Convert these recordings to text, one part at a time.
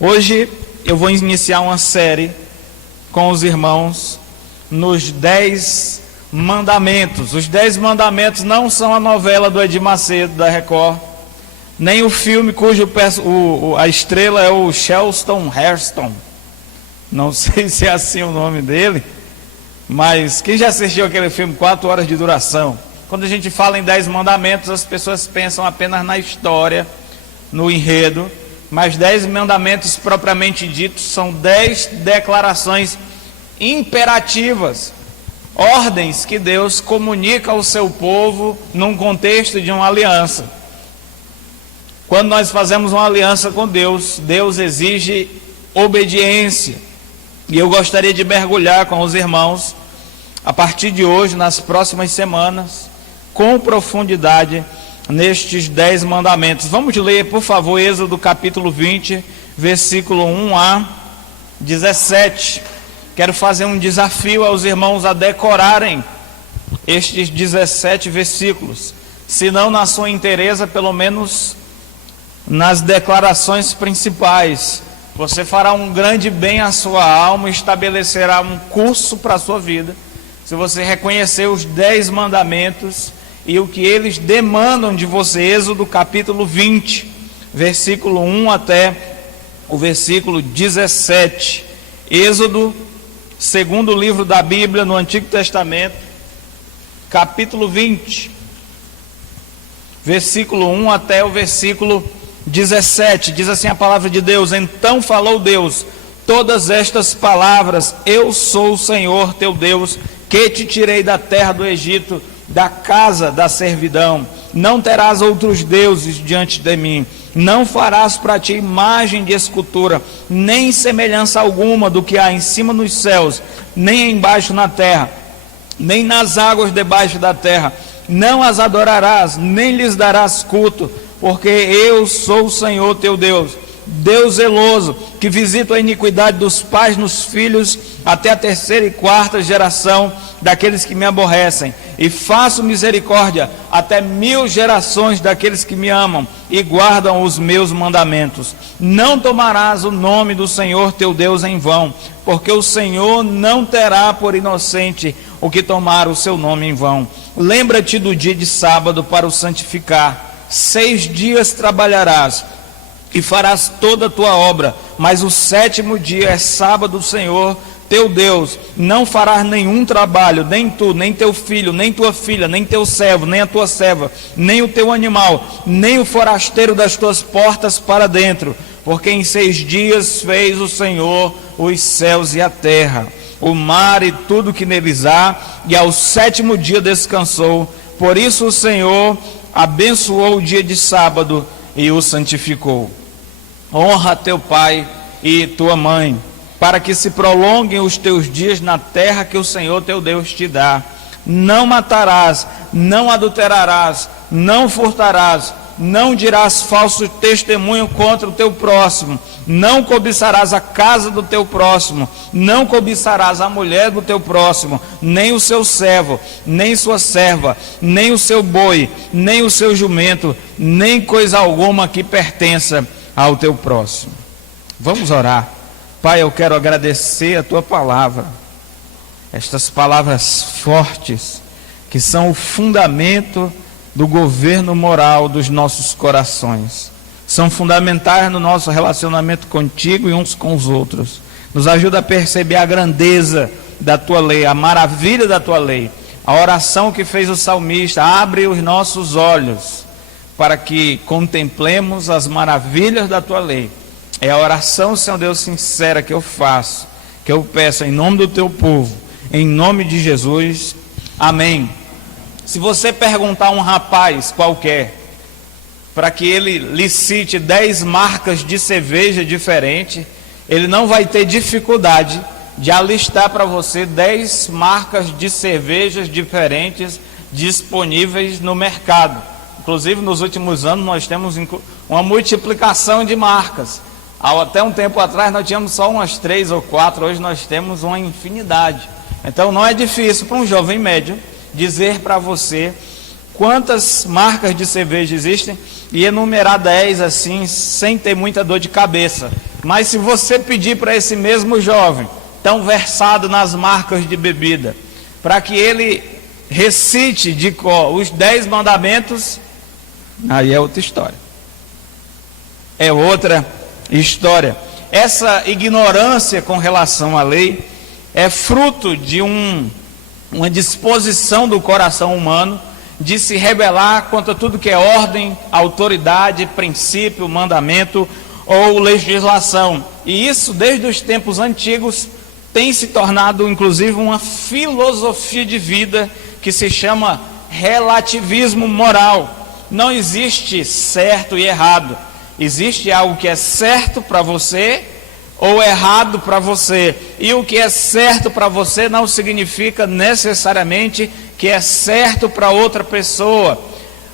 Hoje eu vou iniciar uma série com os irmãos nos 10 mandamentos. Os 10 mandamentos não são a novela do Edir Macedo, da Record, nem o filme a estrela é o Charlton Heston. Não sei se é assim o nome dele, mas quem já assistiu aquele filme, 4 horas de duração? Quando a gente fala em 10 mandamentos, as pessoas pensam apenas na história, no enredo, mas 10 mandamentos propriamente ditos são 10 declarações imperativas, ordens que Deus comunica ao seu povo num contexto de uma aliança. Quando nós fazemos uma aliança com Deus, Deus exige obediência. E eu gostaria de mergulhar com os irmãos, a partir de hoje, nas próximas semanas, com profundidade, nestes 10 mandamentos. Vamos ler, por favor, Êxodo capítulo 20, versículo 1 a 17. Quero fazer um desafio aos irmãos a decorarem estes 17 versículos. Se não na sua inteireza, pelo menos nas declarações principais. Você fará um grande bem à sua alma e estabelecerá um curso para a sua vida, se você reconhecer os 10 mandamentos e o que eles demandam de você. Êxodo capítulo 20, versículo 1 até o versículo 17. Êxodo, segundo livro da Bíblia no Antigo Testamento, capítulo 20, versículo 1 até o versículo 17, diz assim a palavra de Deus: Então falou Deus todas estas palavras: Eu sou o Senhor teu Deus, que te tirei da terra do Egito, da casa da servidão. Não terás outros deuses diante de mim. Não farás para ti imagem de escultura, nem semelhança alguma do que há em cima nos céus, nem embaixo na terra, nem nas águas debaixo da terra. Não as adorarás, nem lhes darás culto, porque eu sou o Senhor teu Deus, Deus zeloso, que visita a iniquidade dos pais nos filhos, até a 3ª e 4ª geração daqueles que me aborrecem, e faço misericórdia até 1000 gerações daqueles que me amam e guardam os meus mandamentos. Não tomarás o nome do Senhor teu Deus em vão, porque o Senhor não terá por inocente o que tomar o seu nome em vão. Lembra-te do dia de sábado para o santificar. 6 dias trabalharás e farás toda a tua obra, mas o 7º dia é sábado do Senhor teu Deus. Não farás nenhum trabalho, nem tu, nem teu filho, nem tua filha, nem teu servo, nem a tua serva, nem o teu animal, nem o forasteiro das tuas portas para dentro, porque em 6 dias fez o Senhor os céus e a terra, o mar e tudo que neles há, e ao 7º dia descansou. Por isso o Senhor abençoou o dia de sábado e o santificou. Honra teu pai e tua mãe, para que se prolonguem os teus dias na terra que o Senhor teu Deus te dá. Não matarás, não adulterarás, não furtarás, não dirás falso testemunho contra o teu próximo, não cobiçarás a casa do teu próximo, não cobiçarás a mulher do teu próximo, nem o seu servo, nem sua serva, nem o seu boi, nem o seu jumento, nem coisa alguma que pertença ao teu próximo. Vamos orar. Pai, eu quero agradecer a tua palavra, estas palavras fortes, que são o fundamento do governo moral dos nossos corações, são fundamentais no nosso relacionamento contigo e uns com os outros. Nos ajuda a perceber a grandeza da tua lei, a maravilha da tua lei. A oração que fez o salmista: abre os nossos olhos para que contemplemos as maravilhas da tua lei. É a oração, Senhor Deus, sincera que eu faço, que eu peço em nome do teu povo, em nome de Jesus, amém. Se você perguntar a um rapaz qualquer, para que ele lhe cite 10 marcas de cerveja diferentes, ele não vai ter dificuldade de alistar para você 10 marcas de cervejas diferentes disponíveis no mercado. Inclusive, nos últimos anos, nós temos uma multiplicação de marcas. Até um tempo atrás, nós tínhamos só umas 3 ou 4, hoje nós temos uma infinidade. Então, não é difícil para um jovem médio dizer para você quantas marcas de cerveja existem e enumerar 10 assim, sem ter muita dor de cabeça. Mas se você pedir para esse mesmo jovem, tão versado nas marcas de bebida, para que ele recite de cor os 10 mandamentos, aí é outra história. É outra história. Essa ignorância com relação à lei é fruto de uma disposição do coração humano de se rebelar contra tudo que é ordem, autoridade, princípio, mandamento ou legislação. E isso, desde os tempos antigos, tem se tornado inclusive uma filosofia de vida que se chama relativismo moral. Não existe certo e errado. Existe algo que é certo para você ou errado para você. E o que é certo para você não significa necessariamente que é certo para outra pessoa.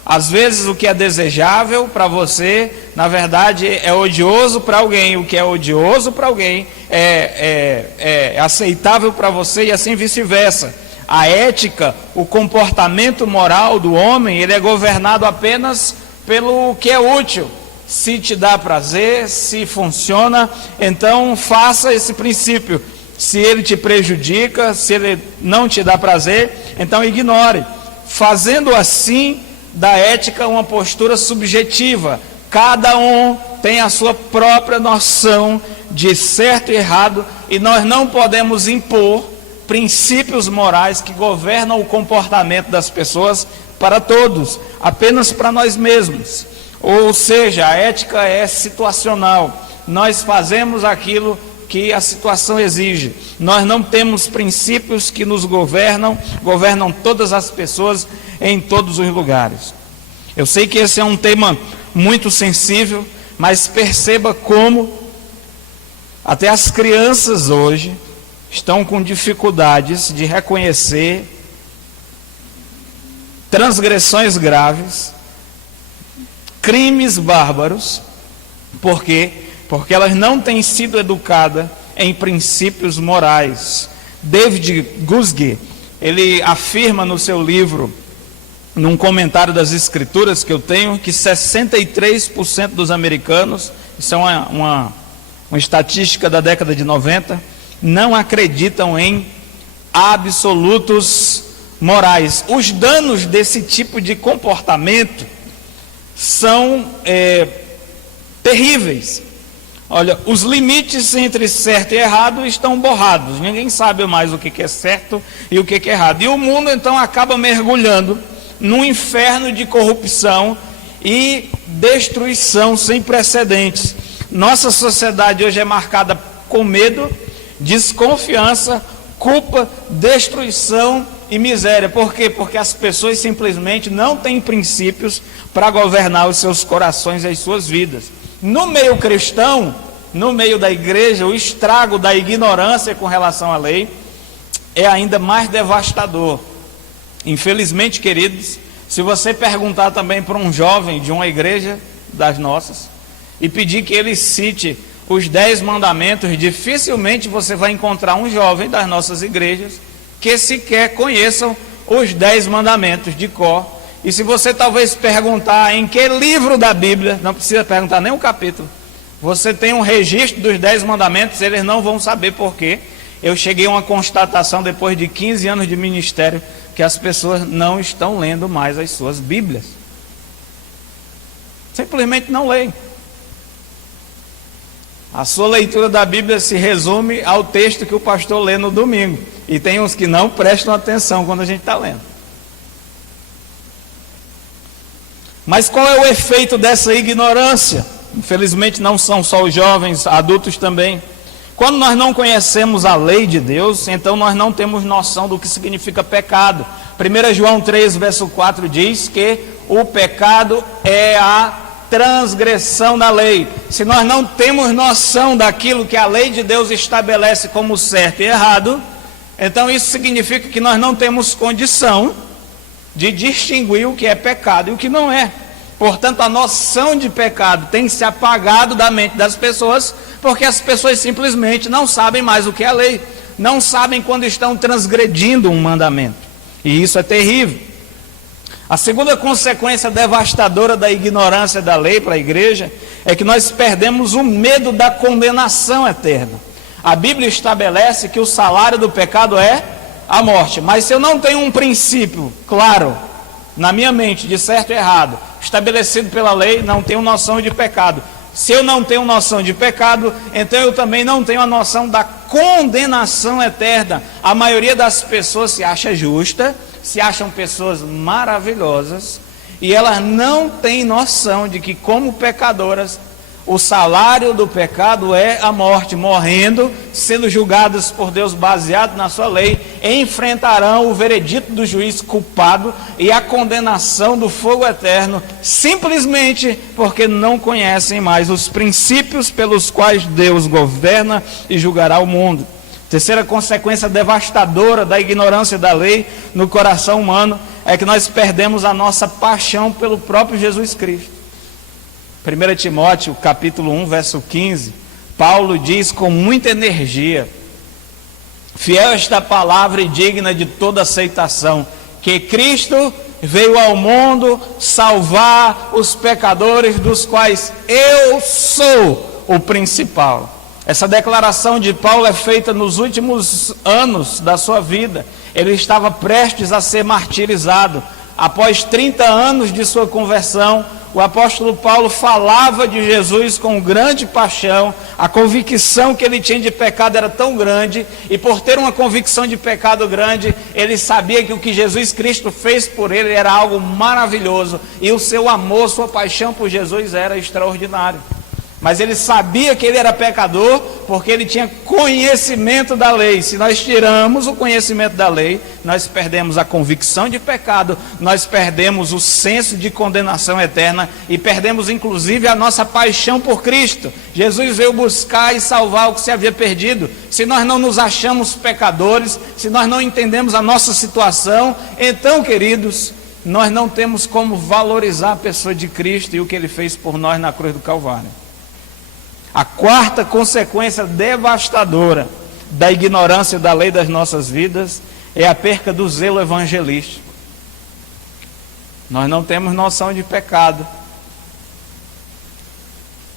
Às vezes o que é desejável para você, na verdade, é odioso para alguém. O que é odioso para alguém é aceitável para você e assim vice-versa. A ética, o comportamento moral do homem, ele é governado apenas pelo que é útil. Se te dá prazer, se funciona, então faça esse princípio. Se ele te prejudica, se ele não te dá prazer, então ignore. Fazendo assim da ética uma postura subjetiva. Cada um tem a sua própria noção de certo e errado, e nós não podemos impor princípios morais que governam o comportamento das pessoas para todos, apenas para nós mesmos. Ou seja, a ética é situacional. Nós fazemos aquilo que a situação exige. Nós não temos princípios que nos governam todas as pessoas em todos os lugares. Eu sei que esse é um tema muito sensível, mas perceba como até as crianças hoje estão com dificuldades de reconhecer transgressões graves, crimes bárbaros. Por quê? Porque elas não têm sido educadas em princípios morais. David Guzik, ele afirma no seu livro, num comentário das escrituras que eu tenho, que 63% dos americanos, isso é uma estatística da década de 90, não acreditam em absolutos morais. Os danos desse tipo de comportamento são terríveis. Olha, os limites entre certo e errado estão borrados. Ninguém sabe mais o que é certo e o que é errado. E o mundo então acaba mergulhando num inferno de corrupção e destruição sem precedentes. Nossa sociedade hoje é marcada com medo, desconfiança, culpa, destruição e miséria. Por quê? Porque as pessoas simplesmente não têm princípios para governar os seus corações e as suas vidas. No meio cristão, no meio da igreja, o estrago da ignorância com relação à lei é ainda mais devastador. Infelizmente, queridos, se você perguntar também para um jovem de uma igreja das nossas e pedir que ele cite os 10 mandamentos, dificilmente você vai encontrar um jovem das nossas igrejas que sequer conheçam os 10 mandamentos de cor. E se você talvez perguntar em que livro da Bíblia, não precisa perguntar nem um capítulo, você tem um registro dos 10 mandamentos, eles não vão saber por quê. Eu cheguei a uma constatação depois de 15 anos de ministério, que as pessoas não estão lendo mais as suas Bíblias. Simplesmente não leem. A sua leitura da Bíblia se resume ao texto que o pastor lê no domingo. E tem uns que não prestam atenção quando a gente está lendo. Mas qual é o efeito dessa ignorância? Infelizmente não são só os jovens, adultos também. Quando nós não conhecemos a lei de Deus, então nós não temos noção do que significa pecado. 1 João 3, verso 4 diz que o pecado é a transgressão da lei. Se nós não temos noção daquilo que a lei de Deus estabelece como certo e errado, então isso significa que nós não temos condição de distinguir o que é pecado e o que não é. Portanto, a noção de pecado tem se apagado da mente das pessoas, porque as pessoas simplesmente não sabem mais o que é a lei, não sabem quando estão transgredindo um mandamento, e isso é terrível. A segunda consequência devastadora da ignorância da lei para a igreja é que nós perdemos o medo da condenação eterna. A Bíblia estabelece que o salário do pecado é a morte, mas se eu não tenho um princípio claro na minha mente de certo e errado, estabelecido pela lei, não tenho noção de pecado. Se eu não tenho noção de pecado, então eu também não tenho a noção da condenação eterna. A maioria das pessoas se acha justa, se acham pessoas maravilhosas, e elas não têm noção de que, como pecadoras, o salário do pecado é a morte. Morrendo, sendo julgadas por Deus baseado na sua lei, enfrentarão o veredito do juiz culpado e a condenação do fogo eterno, simplesmente porque não conhecem mais os princípios pelos quais Deus governa e julgará o mundo. Terceira consequência devastadora da ignorância da lei no coração humano é que nós perdemos a nossa paixão pelo próprio Jesus Cristo. 1 Timóteo, capítulo 1, verso 15, Paulo diz com muita energia: fiel esta palavra e digna de toda aceitação, que Cristo veio ao mundo salvar os pecadores, dos quais eu sou o principal. Essa declaração de Paulo é feita nos últimos anos da sua vida. Ele estava prestes a ser martirizado. Após 30 anos de sua conversão, o apóstolo Paulo falava de Jesus com grande paixão. A convicção que ele tinha de pecado era tão grande, e por ter uma convicção de pecado grande, ele sabia que o que Jesus Cristo fez por ele era algo maravilhoso, e o seu amor, sua paixão por Jesus era extraordinário. Mas ele sabia que ele era pecador, porque ele tinha conhecimento da lei. Se nós tiramos o conhecimento da lei, nós perdemos a convicção de pecado, nós perdemos o senso de condenação eterna e perdemos inclusive a nossa paixão por Cristo. Jesus veio buscar e salvar o que se havia perdido. Se nós não nos achamos pecadores, se nós não entendemos a nossa situação, então, queridos, nós não temos como valorizar a pessoa de Cristo e o que ele fez por nós na cruz do Calvário. A quarta consequência devastadora da ignorância da lei das nossas vidas é a perca do zelo evangelístico. Nós não temos noção de pecado.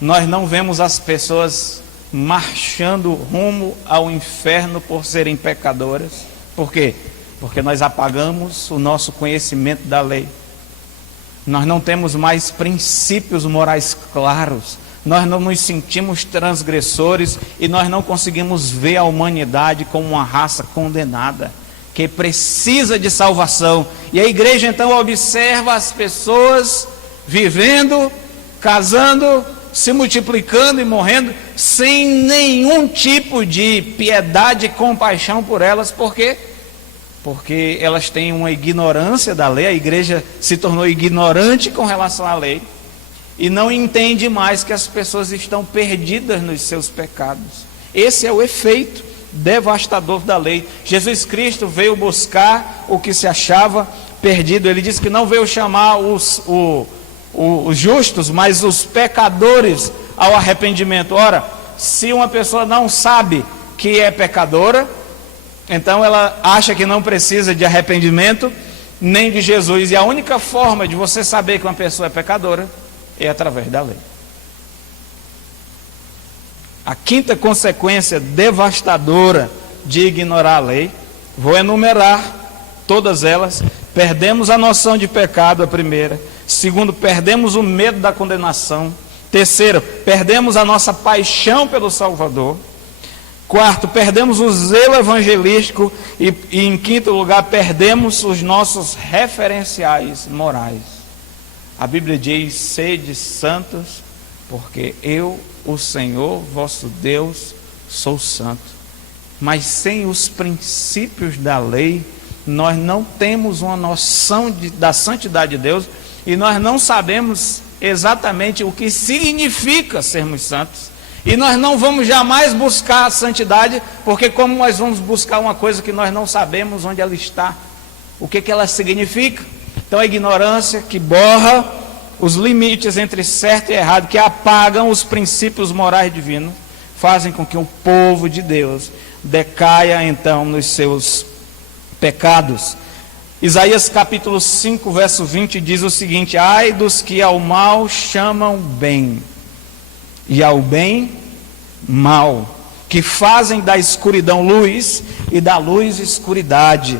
Nós não vemos as pessoas marchando rumo ao inferno por serem pecadoras. Por quê? Porque nós apagamos o nosso conhecimento da lei. Nós não temos mais princípios morais claros. Nós não nos sentimos transgressores e nós não conseguimos ver a humanidade como uma raça condenada, que precisa de salvação. E a igreja então observa as pessoas vivendo, casando, se multiplicando e morrendo, sem nenhum tipo de piedade e compaixão por elas. Por quê? Porque elas têm uma ignorância da lei. A igreja se tornou ignorante com relação à lei e não entende mais que as pessoas estão perdidas nos seus pecados. Esse é o efeito devastador da lei. Jesus Cristo veio buscar o que se achava perdido. Ele disse que não veio chamar os justos, mas os pecadores ao arrependimento. Ora, se uma pessoa não sabe que é pecadora, então ela acha que não precisa de arrependimento nem de Jesus. E a única forma de você saber que uma pessoa é pecadora é através da lei. A quinta consequência devastadora de ignorar a lei, vou enumerar todas elas. Perdemos a noção de pecado, a primeira. Segundo, perdemos o medo da condenação. Terceiro, perdemos a nossa paixão pelo Salvador. Quarto, perdemos o zelo evangelístico. E em quinto lugar, perdemos os nossos referenciais morais. A Bíblia diz: sede santos, porque eu, o Senhor, vosso Deus, sou santo. Mas sem os princípios da lei, nós não temos uma noção da santidade de Deus, e nós não sabemos exatamente o que significa sermos santos. E nós não vamos jamais buscar a santidade, porque como nós vamos buscar uma coisa que nós não sabemos onde ela está, o que ela significa? Então a ignorância que borra os limites entre certo e errado, que apagam os princípios morais divinos, fazem com que o povo de Deus decaia então nos seus pecados. Isaías capítulo 5, verso 20 diz o seguinte: ai dos que ao mal chamam bem, e ao bem mal, que fazem da escuridão luz e da luz escuridade,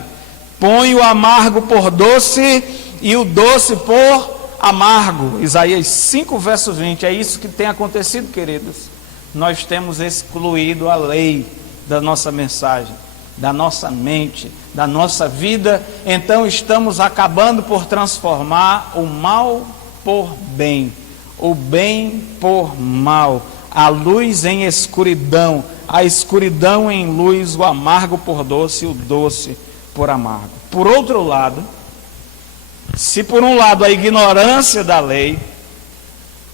põe o amargo por doce e o doce por amargo. Isaías 5, verso 20. É isso que tem acontecido, queridos. Nós temos excluído a lei da nossa mensagem, da nossa mente, da nossa vida. Então estamos acabando por transformar o mal por bem, o bem por mal, a luz em escuridão, a escuridão em luz, o amargo por doce e o doce por amargo. Por outro lado, se por um lado a ignorância da lei,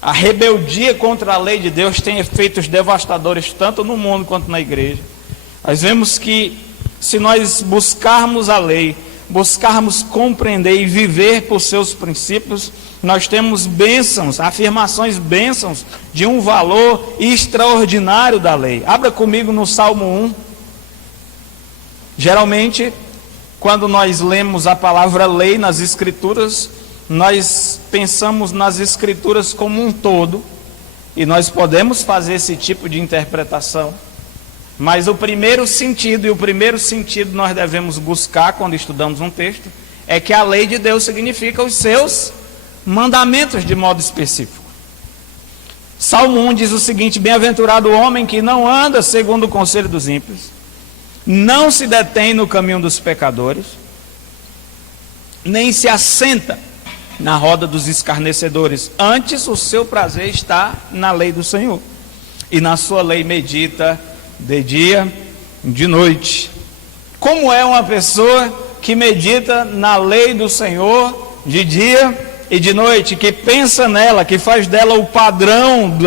a rebeldia contra a lei de Deus tem efeitos devastadores tanto no mundo quanto na igreja, nós vemos que se nós buscarmos a lei, buscarmos compreender e viver por seus princípios, nós temos bênçãos, afirmações bênçãos de um valor extraordinário da lei. Abra comigo no Salmo 1. Geralmente, quando nós lemos a palavra lei nas Escrituras, nós pensamos nas Escrituras como um todo, e nós podemos fazer esse tipo de interpretação. Mas o primeiro sentido nós devemos buscar quando estudamos um texto, é que a lei de Deus significa os seus mandamentos de modo específico. Salmo 1 diz o seguinte: bem-aventurado o homem que não anda segundo o conselho dos ímpios, não se detém no caminho dos pecadores, nem se assenta na roda dos escarnecedores. Antes o seu prazer está na lei do Senhor, e na sua lei medita de dia e de noite. Como é uma pessoa que medita na lei do Senhor de dia e de noite, que pensa nela, que faz dela o padrão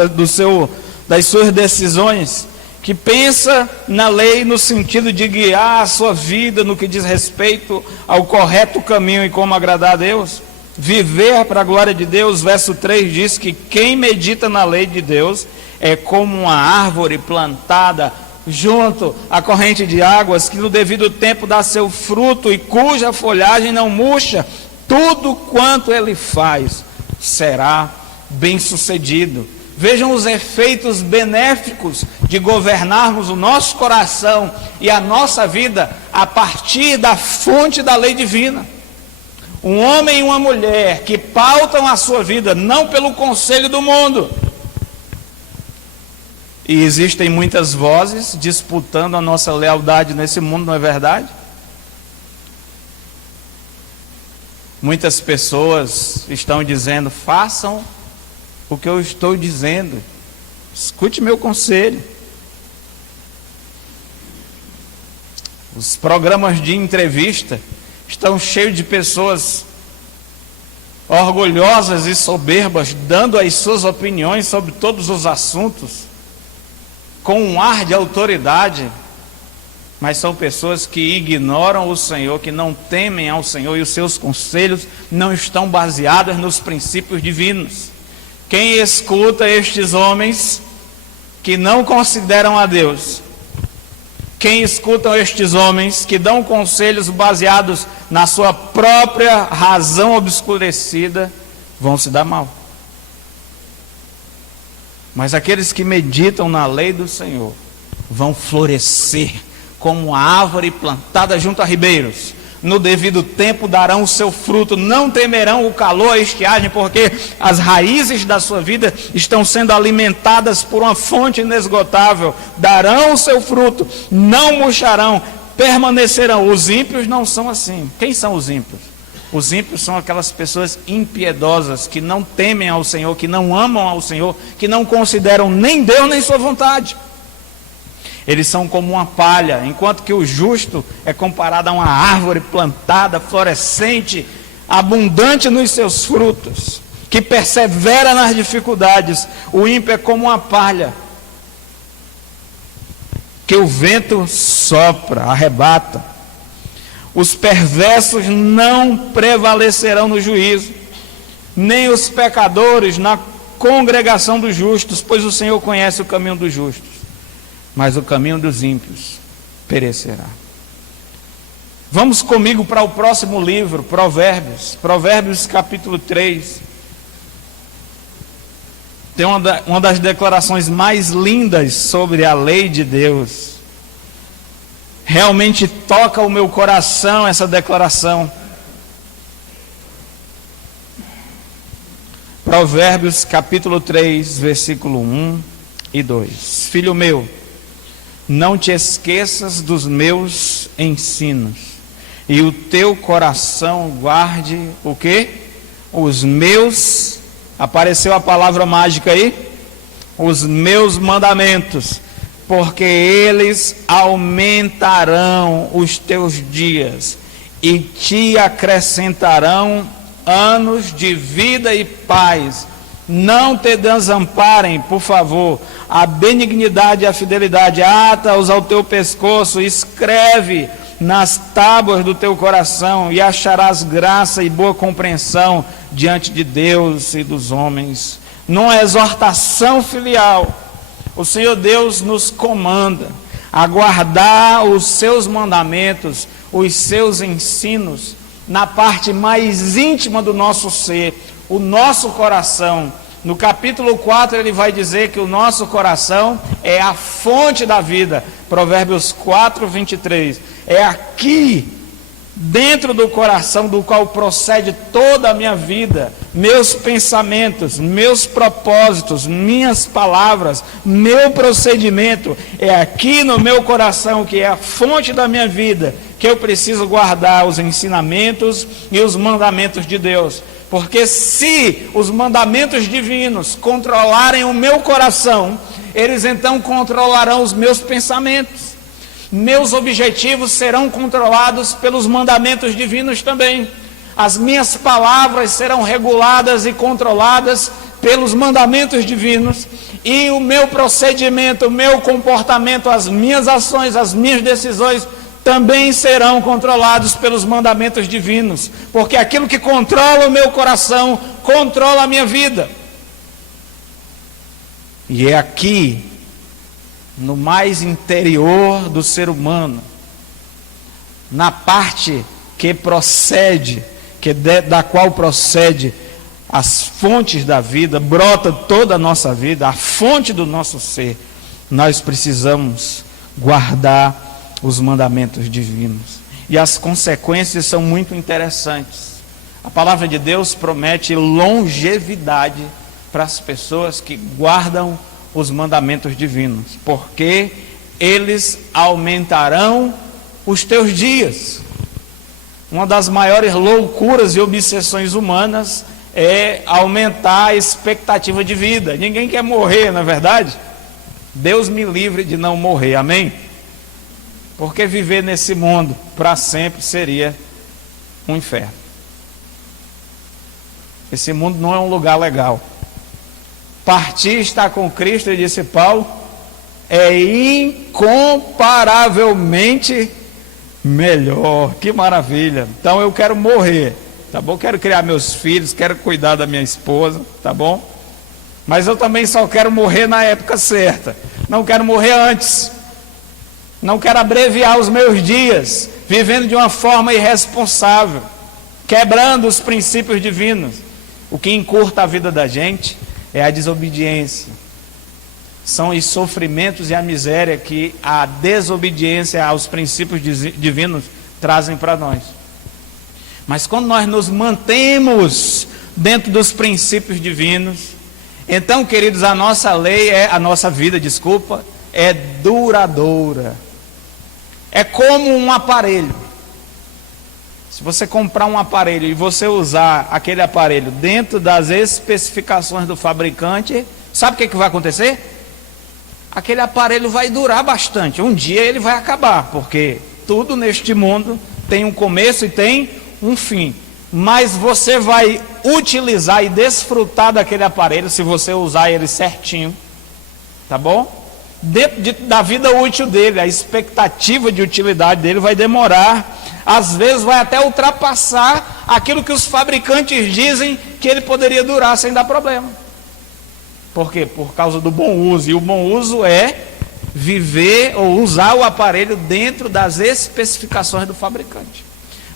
das suas decisões, que pensa na lei no sentido de guiar a sua vida no que diz respeito ao correto caminho e como agradar a Deus, viver para a glória de Deus? Verso 3 diz que quem medita na lei de Deus é como uma árvore plantada junto à corrente de águas, que no devido tempo dá seu fruto e cuja folhagem não murcha. Tudo quanto ele faz será bem sucedido. Vejam os efeitos benéficos de governarmos o nosso coração e a nossa vida a partir da fonte da lei divina. Um homem e uma mulher que pautam a sua vida não pelo conselho do mundo. E existem muitas vozes disputando a nossa lealdade nesse mundo, não é verdade? Muitas pessoas estão dizendo: façam o que eu estou dizendo, escute meu conselho. Os programas de entrevista estão cheios de pessoas orgulhosas e soberbas, dando as suas opiniões sobre todos os assuntos, com um ar de autoridade, mas são pessoas que ignoram o Senhor, que não temem ao Senhor, e os seus conselhos não estão baseados nos princípios divinos. Quem escuta estes homens que não consideram a Deus, quem escuta estes homens que dão conselhos baseados na sua própria razão obscurecida, vão se dar mal. Mas aqueles que meditam na lei do Senhor vão florescer como a árvore plantada junto a ribeiros. No devido tempo darão o seu fruto, não temerão o calor, a estiagem, porque as raízes da sua vida estão sendo alimentadas por uma fonte inesgotável. Darão o seu fruto, não murcharão, permanecerão. Os ímpios não são assim. Quem são os ímpios? Os ímpios são aquelas pessoas impiedosas, que não temem ao Senhor, que não amam ao Senhor, que não consideram nem Deus nem sua vontade. Eles são como uma palha, enquanto que o justo é comparado a uma árvore plantada, florescente, abundante nos seus frutos, que persevera nas dificuldades. O ímpio é como uma palha, que o vento sopra, arrebata. Os perversos não prevalecerão no juízo, nem os pecadores na congregação dos justos, pois o Senhor conhece o caminho dos justos, mas o caminho dos ímpios perecerá. Vamos comigo para o próximo livro, Provérbios. Provérbios capítulo 3. Tem uma das declarações mais lindas sobre a lei de Deus. Realmente toca o meu coração essa declaração. Provérbios capítulo 3, versículo 1 e 2. Filho meu, não te esqueças dos meus ensinos, e o teu coração guarde o quê? Os meus, apareceu a palavra mágica aí? Os meus mandamentos, porque eles aumentarão os teus dias e te acrescentarão anos de vida e paz. Não te desamparem, por favor. A benignidade e a fidelidade, ata-os ao teu pescoço, escreve nas tábuas do teu coração, e acharás graça e boa compreensão diante de Deus e dos homens. Numa exortação filial, o Senhor Deus nos comanda a guardar os seus mandamentos, os seus ensinos, na parte mais íntima do nosso ser, o nosso coração. No capítulo 4 ele vai dizer que o nosso coração é a fonte da vida. Provérbios 4, 23. É aqui, dentro do coração, do qual procede toda a minha vida, meus pensamentos, meus propósitos, minhas palavras, meu procedimento. É aqui no meu coração, que é a fonte da minha vida, que eu preciso guardar os ensinamentos e os mandamentos de Deus. Porque se os mandamentos divinos controlarem o meu coração, eles então controlarão os meus pensamentos. Meus objetivos serão controlados pelos mandamentos divinos também. As minhas palavras serão reguladas e controladas pelos mandamentos divinos. E o meu procedimento, o meu comportamento, as minhas ações, as minhas decisões também serão controlados pelos mandamentos divinos, porque aquilo que controla o meu coração, controla a minha vida. E é aqui, no mais interior do ser humano, na parte que procede, da qual procede as fontes da vida, brota toda a nossa vida, a fonte do nosso ser. Nós precisamos guardar os mandamentos divinos. E as consequências são muito interessantes. A palavra de Deus promete longevidade para as pessoas que guardam os mandamentos divinos, porque eles aumentarão os teus dias. Uma das maiores loucuras e obsessões humanas é aumentar a expectativa de vida. Ninguém quer morrer, não é verdade? Deus me livre de não morrer, amém? Porque viver nesse mundo para sempre seria um inferno. Esse mundo não é um lugar legal. Partir estar com Cristo, e disse Paulo, é incomparavelmente melhor. Que maravilha. Então eu quero morrer, tá bom? Quero criar meus filhos, quero cuidar da minha esposa, tá bom? Mas eu também só quero morrer na época certa. Não quero morrer antes. Não quero abreviar os meus dias, vivendo de uma forma irresponsável, quebrando os princípios divinos. O que encurta a vida da gente é a desobediência. São os sofrimentos e a miséria que a desobediência aos princípios divinos trazem para nós. Mas quando nós nos mantemos dentro dos princípios divinos, então, queridos, a nossa vida, é duradoura. É como um aparelho. Se você comprar um aparelho e você usar aquele aparelho dentro das especificações do fabricante, sabe o que vai acontecer? Aquele aparelho vai durar bastante. Um dia ele vai acabar, porque tudo neste mundo tem um começo e tem um fim. Mas você vai utilizar e desfrutar daquele aparelho se você usar ele certinho, tá bom? Dentro da vida útil dele, a expectativa de utilidade dele vai demorar, às vezes vai até ultrapassar aquilo que os fabricantes dizem que ele poderia durar sem dar problema. Por quê? Por causa do bom uso, e o bom uso é viver ou usar o aparelho dentro das especificações do fabricante.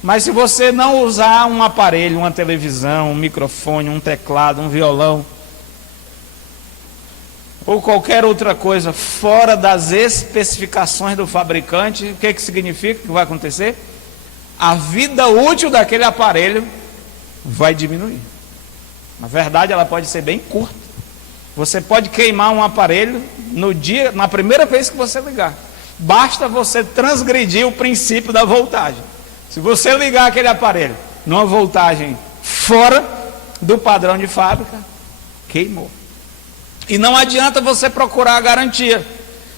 Mas se você não usar um aparelho, uma televisão, um microfone, um teclado, um violão, ou qualquer outra coisa fora das especificações do fabricante, o que significa que vai acontecer? A vida útil daquele aparelho vai diminuir. Na verdade, ela pode ser bem curta. Você pode queimar um aparelho na primeira vez que você ligar. Basta você transgredir o princípio da voltagem. Se você ligar aquele aparelho numa voltagem fora do padrão de fábrica, queimou. E não adianta você procurar a garantia,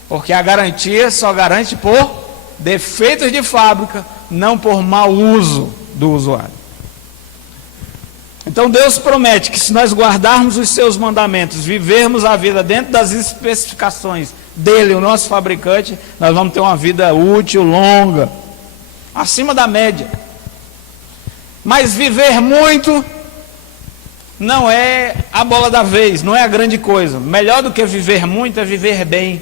porque a garantia só garante por defeitos de fábrica, não por mau uso do usuário. Então Deus promete que se nós guardarmos os seus mandamentos, vivermos a vida dentro das especificações dele, o nosso fabricante, nós vamos ter uma vida útil, longa, acima da média. Mas viver muito não é a bola da vez, não é a grande coisa. Melhor do que viver muito é viver bem.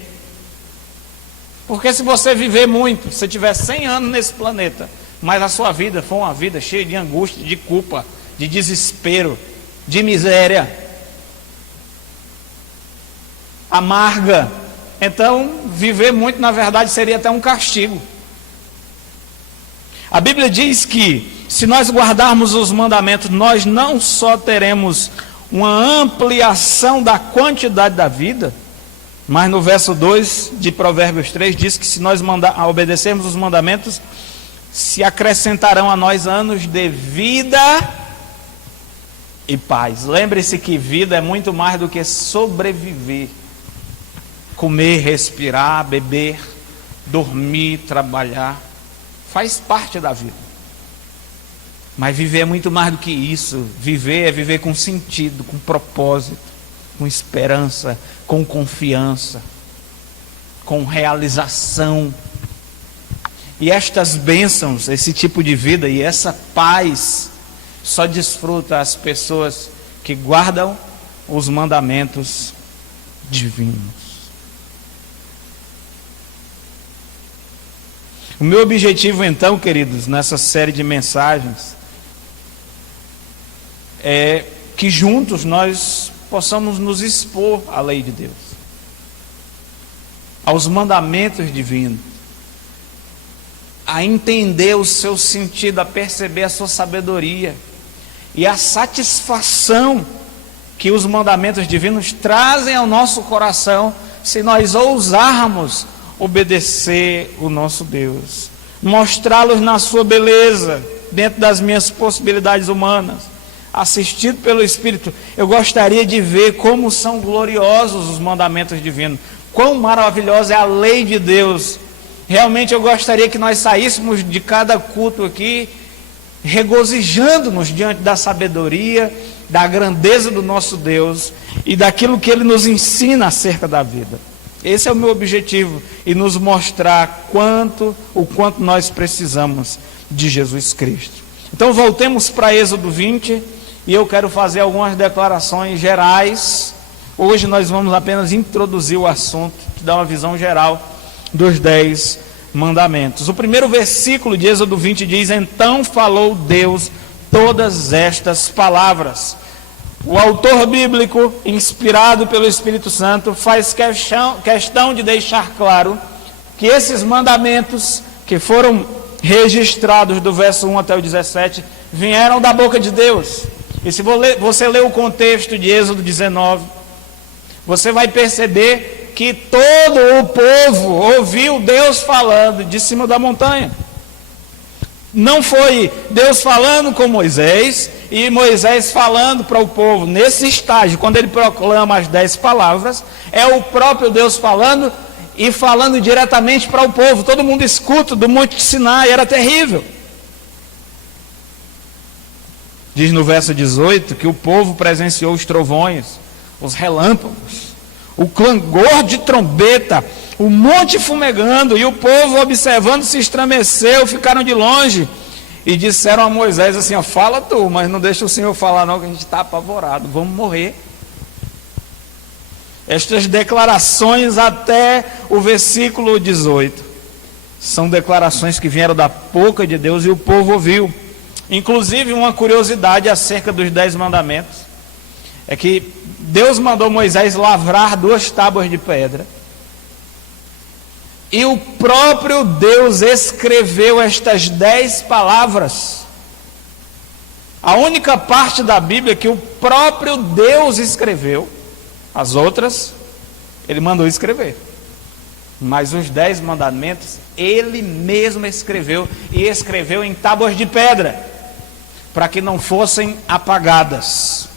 Porque se você viver muito, se tiver 100 anos nesse planeta, mas a sua vida for uma vida cheia de angústia, de culpa, de desespero, de miséria, amarga, então viver muito na verdade seria até um castigo. A Bíblia diz que se nós guardarmos os mandamentos, nós não só teremos uma ampliação da quantidade da vida, mas no verso 2 de Provérbios 3 diz que se nós obedecermos os mandamentos, se acrescentarão a nós anos de vida e paz. Lembre-se que vida é muito mais do que sobreviver, comer, respirar, beber, dormir, trabalhar, faz parte da vida. Mas viver é muito mais do que isso. Viver é viver com sentido, com propósito, com esperança, com confiança, com realização. E estas bênçãos, esse tipo de vida e essa paz, só desfruta as pessoas que guardam os mandamentos divinos. O meu objetivo então, queridos, nessa série de mensagens, é que juntos nós possamos nos expor à lei de Deus, aos mandamentos divinos, a entender o seu sentido, a perceber a sua sabedoria e a satisfação que os mandamentos divinos trazem ao nosso coração, se nós ousarmos obedecer o nosso Deus, mostrá-los na sua beleza, dentro das minhas possibilidades humanas, assistido pelo Espírito. Eu gostaria de ver como são gloriosos os mandamentos divinos, quão maravilhosa é a lei de Deus. Realmente eu gostaria que nós saíssemos de cada culto aqui regozijando-nos diante da sabedoria, da grandeza do nosso Deus e daquilo que Ele nos ensina acerca da vida. Esse é o meu objetivo, e nos mostrar o quanto nós precisamos de Jesus Cristo. Então voltemos para Êxodo 20, e eu quero fazer algumas declarações gerais. Hoje nós vamos apenas introduzir o assunto, te dar uma visão geral dos 10 mandamentos. O primeiro versículo de Êxodo 20 diz: então falou Deus todas estas palavras. O autor bíblico, inspirado pelo Espírito Santo, faz questão de deixar claro que esses mandamentos que foram registrados do verso 1 até o 17 vieram da boca de Deus. E se você ler o contexto de Êxodo 19, você vai perceber que todo o povo ouviu Deus falando de cima da montanha. Não foi Deus falando com Moisés e Moisés falando para o povo. Nesse estágio, quando ele proclama as 10 palavras, é o próprio Deus falando e falando diretamente para o povo. Todo mundo escuta do Monte Sinai, era terrível. Diz no verso 18 que o povo presenciou os trovões, os relâmpagos, o clangor de trombeta, o monte fumegando, e o povo observando se estremeceu, ficaram de longe e disseram a Moisés assim: ó, fala tu, mas não deixa o Senhor falar não, que a gente está apavorado, vamos morrer. Estas declarações até o versículo 18 são declarações que vieram da boca de Deus e o povo ouviu. Inclusive, uma curiosidade acerca dos 10 mandamentos é que Deus mandou Moisés lavrar 2 tábuas de pedra e o próprio Deus escreveu estas 10 palavras. A única parte da Bíblia que o próprio Deus escreveu, as outras ele mandou escrever, mas os 10 mandamentos ele mesmo escreveu, e escreveu em tábuas de pedra, para que não fossem apagadas.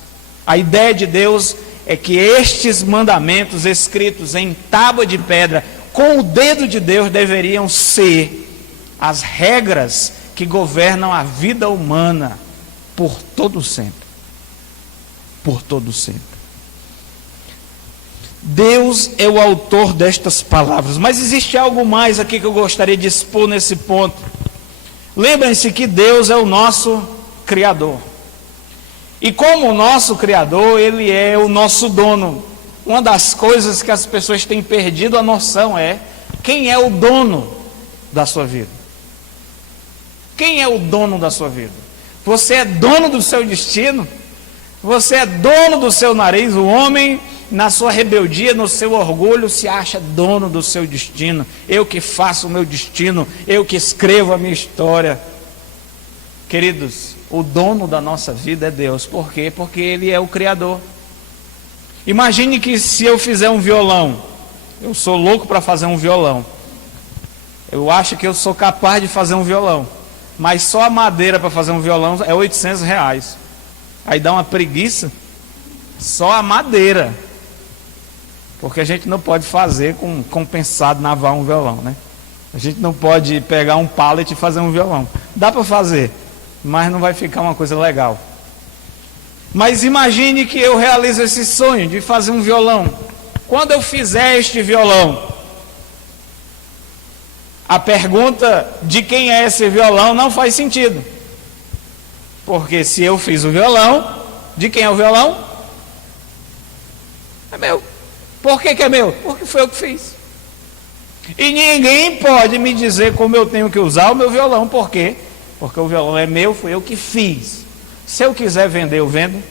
A ideia de Deus é que estes mandamentos escritos em tábua de pedra, com o dedo de Deus, deveriam ser as regras que governam a vida humana por todo sempre. Por todo sempre. Deus é o autor destas palavras. Mas existe algo mais aqui que eu gostaria de expor nesse ponto. Lembrem-se que Deus é o nosso Criador. E como o nosso Criador, Ele é o nosso dono. Uma das coisas que as pessoas têm perdido a noção é: quem é o dono da sua vida? Quem é o dono da sua vida? Você é dono do seu destino? Você é dono do seu nariz? O homem, na sua rebeldia, no seu orgulho, se acha dono do seu destino. Eu que faço o meu destino, eu que escrevo a minha história. Queridos, o dono da nossa vida é Deus. Por quê? Porque Ele é o Criador. Imagine que se eu fizer um violão, eu sou louco para fazer um violão. Eu acho que eu sou capaz de fazer um violão, mas só a madeira para fazer um violão é R$800. Aí dá uma preguiça, só a madeira, porque a gente não pode fazer com compensado naval um violão, né? A gente não pode pegar um pallet e fazer um violão. Dá para fazer, mas não vai ficar uma coisa legal. Mas imagine que eu realizo esse sonho de fazer um violão. Quando eu fizer este violão, a pergunta de quem é esse violão não faz sentido. Porque se eu fiz o violão, de quem é o violão? É meu. Por que é meu? Porque foi eu que fiz. E ninguém pode me dizer como eu tenho que usar o meu violão. Por quê? Porque o violão é meu, foi eu que fiz. Se eu quiser vender, eu vendo.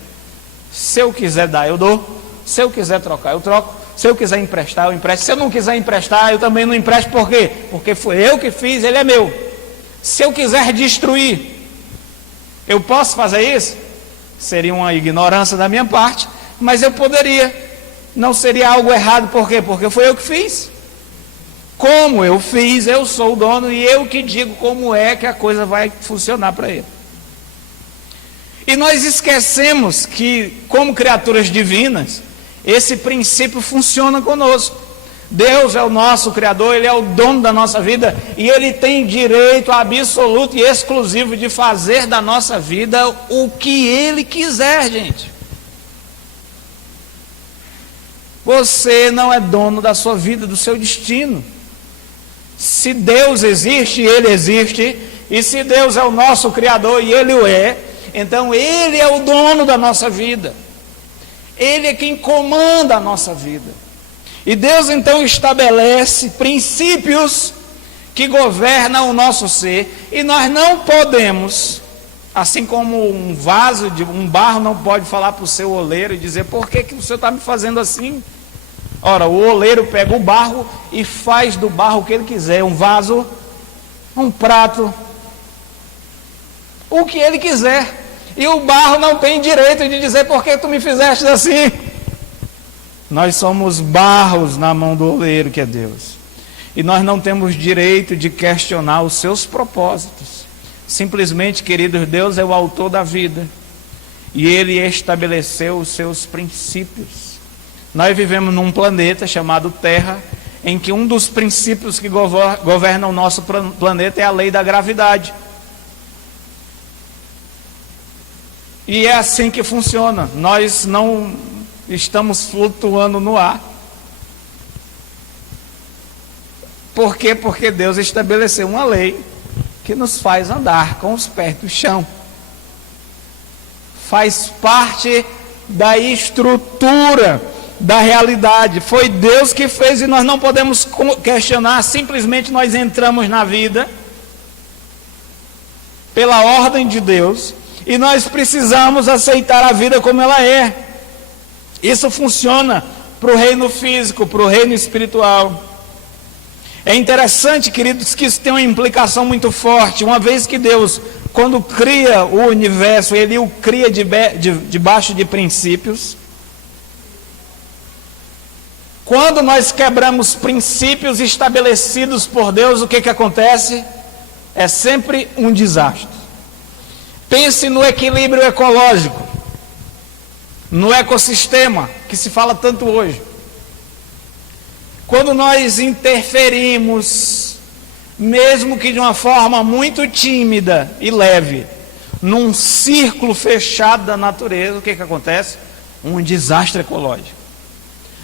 Se eu quiser dar, eu dou. Se eu quiser trocar, eu troco. Se eu quiser emprestar, eu empresto. Se eu não quiser emprestar, eu também não empresto. Por quê? Porque foi eu que fiz, ele é meu. Se eu quiser destruir, eu posso fazer isso? Seria uma ignorância da minha parte, mas eu poderia. Não seria algo errado. Por quê? Porque foi eu que fiz. Como eu fiz, eu sou o dono e eu que digo como é que a coisa vai funcionar para ele. E nós esquecemos que, como criaturas divinas, esse princípio funciona conosco. Deus é o nosso Criador, Ele é o dono da nossa vida e Ele tem direito absoluto e exclusivo de fazer da nossa vida o que Ele quiser, gente. Você não é dono da sua vida, do seu destino. Se Deus existe, Ele existe, e se Deus é o nosso Criador e Ele o é, então Ele é o dono da nossa vida. Ele é quem comanda a nossa vida. E Deus então estabelece princípios que governam o nosso ser, e nós não podemos, assim como um vaso de um barro não pode falar para o seu oleiro e dizer: por que o senhor está me fazendo assim? Ora, o oleiro pega o barro e faz do barro o que ele quiser, um vaso, um prato, o que ele quiser. E o barro não tem direito de dizer: por que tu me fizeste assim? Nós somos barros na mão do oleiro, que é Deus. E nós não temos direito de questionar os seus propósitos. Simplesmente, queridos, Deus é o autor da vida. E Ele estabeleceu os seus princípios. Nós vivemos num planeta chamado Terra, em que um dos princípios que governam o nosso planeta é a lei da gravidade. E é assim que funciona. Nós não estamos flutuando no ar. Por quê? Porque Deus estabeleceu uma lei que nos faz andar com os pés do chão. Faz parte da estrutura da realidade. Foi Deus que fez e nós não podemos questionar, simplesmente nós entramos na vida pela ordem de Deus e nós precisamos aceitar a vida como ela é. Isso funciona para o reino físico, para o reino espiritual. É interessante, queridos, que isso tem uma implicação muito forte, uma vez que Deus, quando cria o universo, Ele o cria debaixo de princípios. Quando nós quebramos princípios estabelecidos por Deus, o que acontece? É sempre um desastre. Pense no equilíbrio ecológico, no ecossistema, que se fala tanto hoje. Quando nós interferimos, mesmo que de uma forma muito tímida e leve, num círculo fechado da natureza, o que acontece? Um desastre ecológico.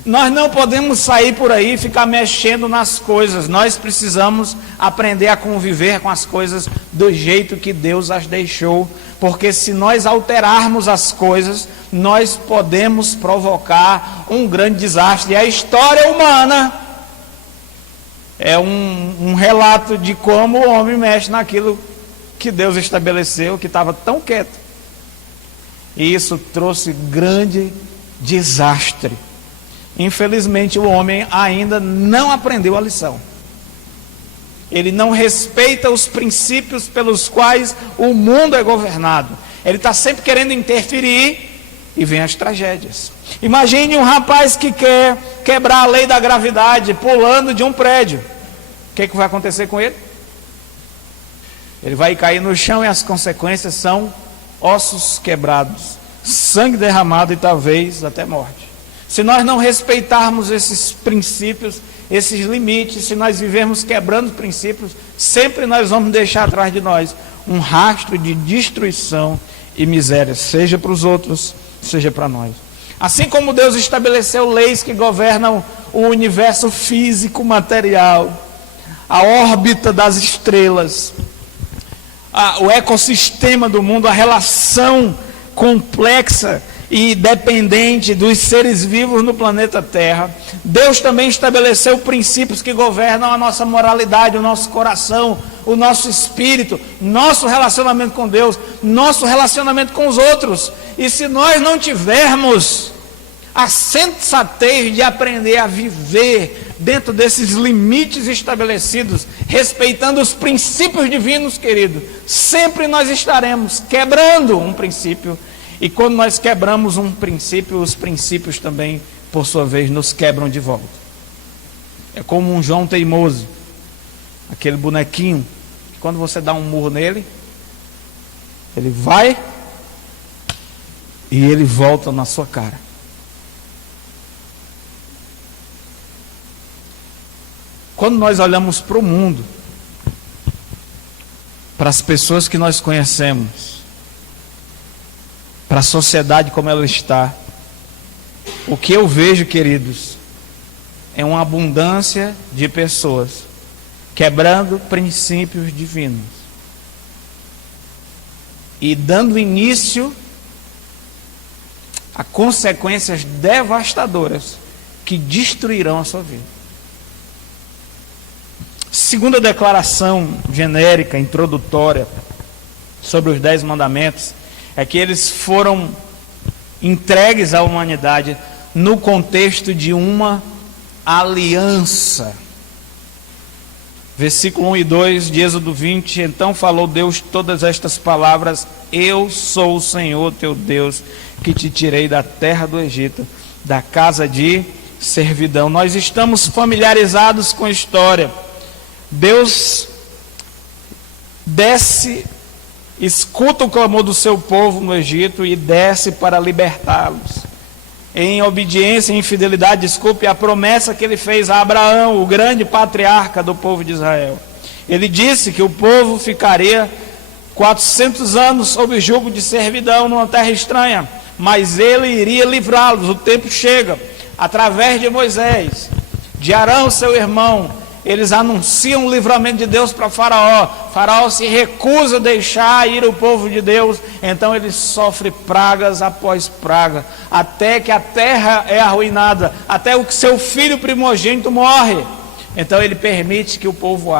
Nós não podemos sair por aí e ficar mexendo nas coisas. Nós precisamos aprender a conviver com as coisas do jeito que Deus as deixou. Porque se nós alterarmos as coisas, nós podemos provocar um grande desastre. E a história humana é um relato de como o homem mexe naquilo que Deus estabeleceu, que estava tão quieto. E isso trouxe grande desastre. Infelizmente, o homem ainda não aprendeu a lição. Ele não respeita os princípios pelos quais o mundo é governado. Ele está sempre querendo interferir e vem as tragédias. Imagine um rapaz que quer quebrar a lei da gravidade pulando de um prédio. O que vai acontecer com ele? Ele vai cair no chão e as consequências são ossos quebrados, sangue derramado e talvez até morte. Se nós não respeitarmos esses princípios, esses limites, se nós vivermos quebrando princípios, sempre nós vamos deixar atrás de nós um rastro de destruição e miséria, seja para os outros, seja para nós. Assim como Deus estabeleceu leis que governam o universo físico, material, a órbita das estrelas, o ecossistema do mundo, a relação complexa e dependente dos seres vivos no planeta Terra, Deus também estabeleceu princípios que governam a nossa moralidade, o nosso coração, o nosso espírito, nosso relacionamento com Deus, nosso relacionamento com os outros. E se nós não tivermos a sensatez de aprender a viver dentro desses limites estabelecidos, respeitando os princípios divinos, querido, sempre nós estaremos quebrando um princípio. E quando nós quebramos um princípio, os princípios também, por sua vez, nos quebram de volta. É como um João teimoso, aquele bonequinho, que quando você dá um murro nele, ele vai e ele volta na sua cara. Quando nós olhamos para o mundo, para as pessoas que nós conhecemos, para a sociedade como ela está, o que eu vejo, queridos, é uma abundância de pessoas quebrando princípios divinos e dando início a consequências devastadoras que destruirão a sua vida. Segunda declaração genérica, introdutória, sobre os 10 mandamentos, é que eles foram entregues à humanidade no contexto de uma aliança. Versículo 1 e 2 de Êxodo 20, então falou Deus todas estas palavras: eu sou o Senhor teu Deus, que te tirei da terra do Egito, da casa de servidão. Nós estamos familiarizados com a história. Deus desce, escuta o clamor do seu povo no Egito e desce para libertá-los. Em obediência, em fidelidade, a promessa que ele fez a Abraão, o grande patriarca do povo de Israel. Ele disse que o povo ficaria 400 anos sob jugo de servidão numa terra estranha, mas ele iria livrá-los. O tempo chega, através de Moisés, de Arão, seu irmão, eles anunciam o livramento de Deus para Faraó. Faraó se recusa a deixar ir o povo de Deus, então ele sofre pragas após praga, até que a terra é arruinada, até o seu filho primogênito morre. Então ele permite que o povo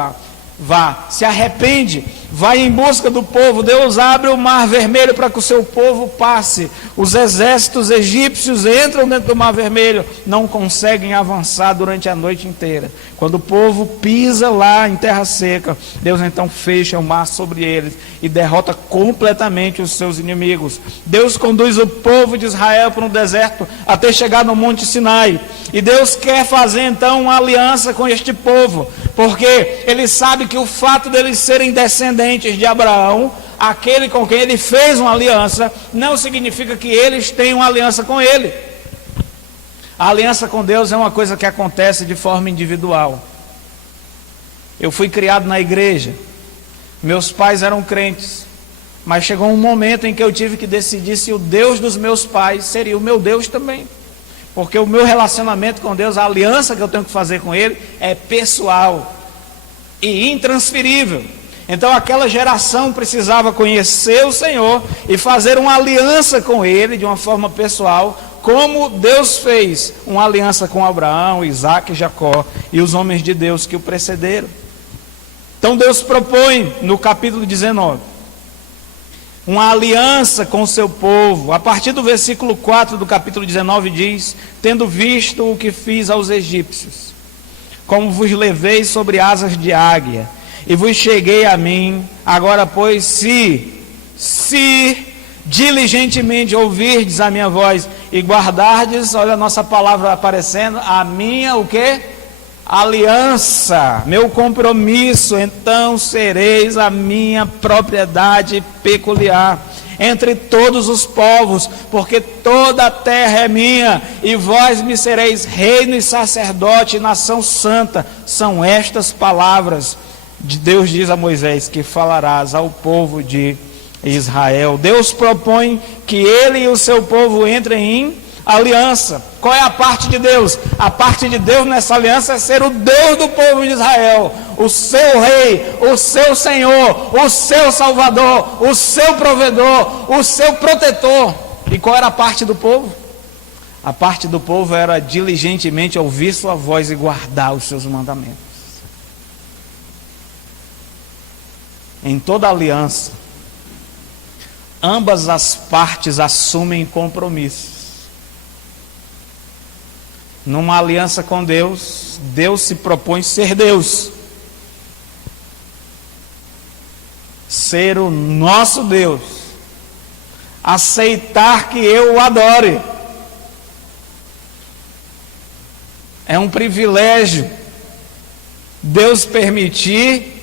vá, se arrepende, vai em busca do povo. Deus abre o mar vermelho para que o seu povo passe. Os exércitos egípcios entram dentro do mar vermelho, não conseguem avançar durante a noite inteira. Quando o povo pisa lá em terra seca, Deus então fecha o mar sobre eles e derrota completamente os seus inimigos. Deus conduz o povo de Israel para um deserto até chegar no Monte Sinai, e Deus quer fazer então uma aliança com este povo, porque Ele sabe que o fato deles serem descendentes de Abraão, aquele com quem Ele fez uma aliança, não significa que eles tenham uma aliança com Ele. A aliança com Deus é uma coisa que acontece de forma individual. Eu fui criado na igreja, meus pais eram crentes, mas chegou um momento em que eu tive que decidir se o Deus dos meus pais seria o meu Deus também, porque o meu relacionamento com Deus, a aliança que eu tenho que fazer com Ele é pessoal e intransferível. Então aquela geração precisava conhecer o Senhor e fazer uma aliança com Ele de uma forma pessoal, como Deus fez uma aliança com Abraão, Isaac e Jacó e os homens de Deus que o precederam. Então Deus propõe no capítulo 19 uma aliança com o seu povo. A partir do versículo 4 do capítulo 19 diz: tendo visto o que fiz aos egípcios, como vos levei sobre asas de águia, e vos cheguei a mim, agora pois se diligentemente ouvirdes a minha voz e guardardes, olha a nossa palavra aparecendo, a minha o quê? Aliança, meu compromisso, então sereis a minha propriedade peculiar entre todos os povos, porque toda a terra é minha, e vós me sereis reino e sacerdote e nação santa. São estas palavras de Deus, diz a Moisés, que falarás ao povo de Israel. Deus propõe que ele e o seu povo entrem em aliança. Qual é a parte de Deus? A parte de Deus nessa aliança é ser o Deus do povo de Israel, o seu rei, o seu Senhor, o seu Salvador, o seu provedor, o seu protetor. E qual era a parte do povo? A parte do povo era diligentemente ouvir sua voz e guardar os seus mandamentos. Em toda aliança, ambas as partes assumem compromissos. Numa aliança com Deus, Deus se propõe ser Deus, ser o nosso Deus, aceitar que eu o adore. É um privilégio Deus permitir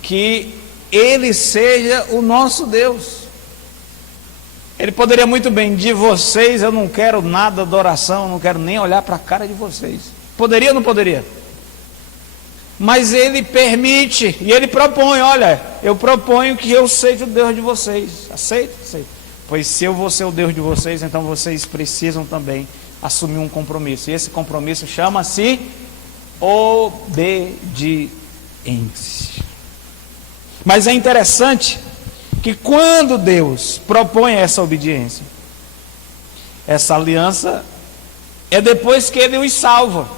que Ele seja o nosso Deus. Ele poderia muito bem, de vocês eu não quero nada de adoração, não quero nem olhar para a cara de vocês. Poderia ou não poderia? Mas Ele permite, e Ele propõe, olha, eu proponho que eu seja o Deus de vocês. Aceita? Aceita. Pois se eu vou ser o Deus de vocês, então vocês precisam também assumir um compromisso. E esse compromisso chama-se obediência. Mas é interessante que quando Deus propõe essa obediência, essa aliança é depois que Ele os salva.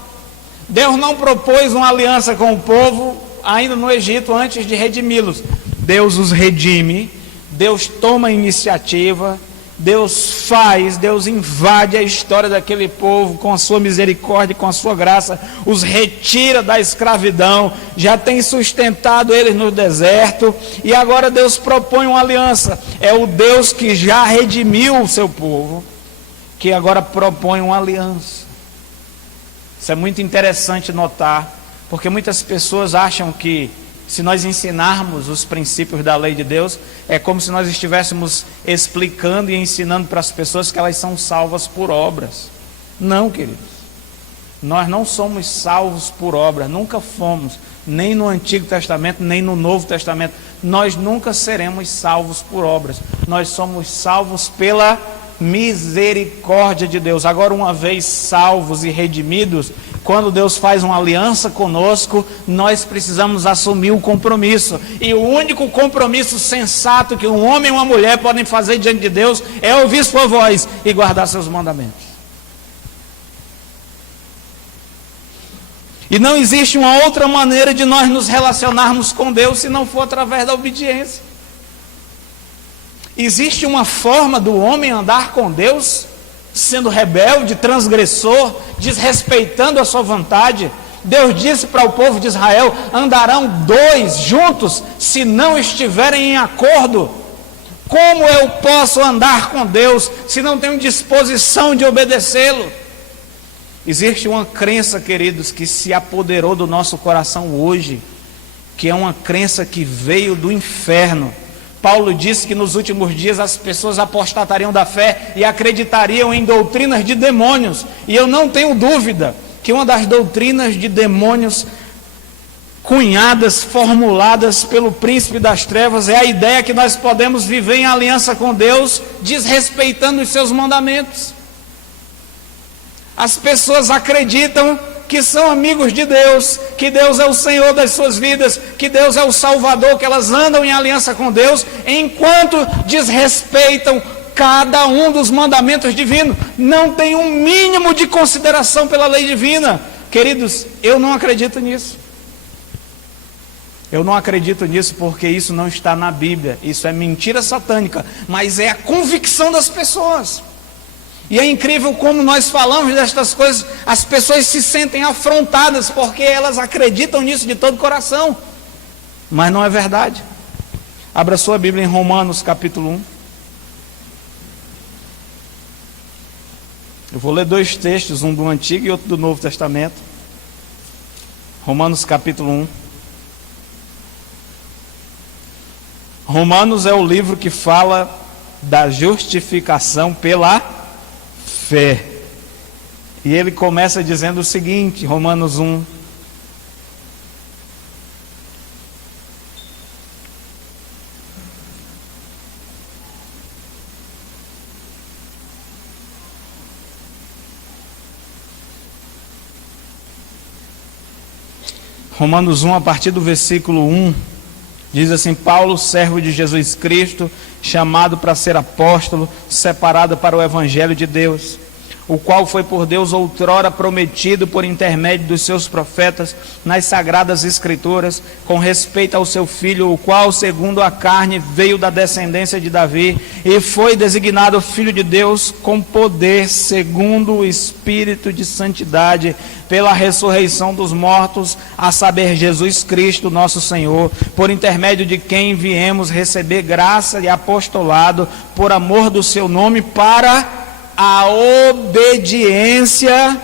Deus não propôs uma aliança com o povo ainda no Egito antes de redimi-los. Deus os redime, Deus toma a iniciativa, Deus faz, Deus invade a história daquele povo com a sua misericórdia, com a sua graça, os retira da escravidão, já tem sustentado eles no deserto, e agora Deus propõe uma aliança. É o Deus que já redimiu o seu povo, que agora propõe uma aliança. Isso é muito interessante notar, porque muitas pessoas acham que se nós ensinarmos os princípios da lei de Deus, é como se nós estivéssemos explicando e ensinando para as pessoas que elas são salvas por obras. Não, queridos. Nós não somos salvos por obras, nunca fomos, nem no Antigo Testamento, nem no Novo Testamento. Nós nunca seremos salvos por obras. Nós somos salvos pela misericórdia de Deus. Agora, uma vez salvos e redimidos, Quando Deus faz uma aliança conosco, nós precisamos assumir o compromisso. E o único compromisso sensato que um homem e uma mulher podem fazer diante de Deus é ouvir sua voz e guardar seus mandamentos. E não existe uma outra maneira de nós nos relacionarmos com Deus se não for através da obediência. Existe uma forma do homem andar com Deus sendo rebelde, transgressor, desrespeitando a sua vontade. Deus disse para o povo de Israel: andarão dois juntos se não estiverem em acordo. Como eu posso andar com Deus se não tenho disposição de obedecê-lo? Existe uma crença, queridos, que se apoderou do nosso coração hoje, que é uma crença que veio do inferno. Paulo disse que nos últimos dias as pessoas apostatariam da fé e acreditariam em doutrinas de demônios. E eu não tenho dúvida que uma das doutrinas de demônios cunhadas, formuladas pelo príncipe das trevas, é a ideia que nós podemos viver em aliança com Deus, desrespeitando os seus mandamentos. As pessoas acreditam que são amigos de Deus, que Deus é o Senhor das suas vidas, que Deus é o Salvador, que elas andam em aliança com Deus, enquanto desrespeitam cada um dos mandamentos divinos, não tem um mínimo de consideração pela lei divina. Queridos, eu não acredito nisso. Eu não acredito nisso porque isso não está na Bíblia, isso é mentira satânica, mas é a convicção das pessoas. E é incrível como nós falamos destas coisas, as pessoas se sentem afrontadas porque elas acreditam nisso de todo o coração, mas não é verdade. Abra sua Bíblia em Romanos capítulo 1. Eu vou ler dois textos, um do Antigo e outro do Novo Testamento. Romanos capítulo 1. Romanos é o livro que fala da justificação pela fé. E ele começa dizendo o seguinte, Romanos 1. Romanos 1, a partir do versículo 1, diz assim: Paulo, servo de Jesus Cristo, chamado para ser apóstolo, separado para o evangelho de Deus, o qual foi por Deus outrora prometido por intermédio dos seus profetas nas sagradas escrituras, com respeito ao seu filho, o qual, segundo a carne, veio da descendência de Davi, e foi designado filho de Deus com poder, segundo o Espírito de santidade, pela ressurreição dos mortos, a saber, Jesus Cristo, nosso Senhor, por intermédio de quem viemos receber graça e apostolado, por amor do seu nome, para a obediência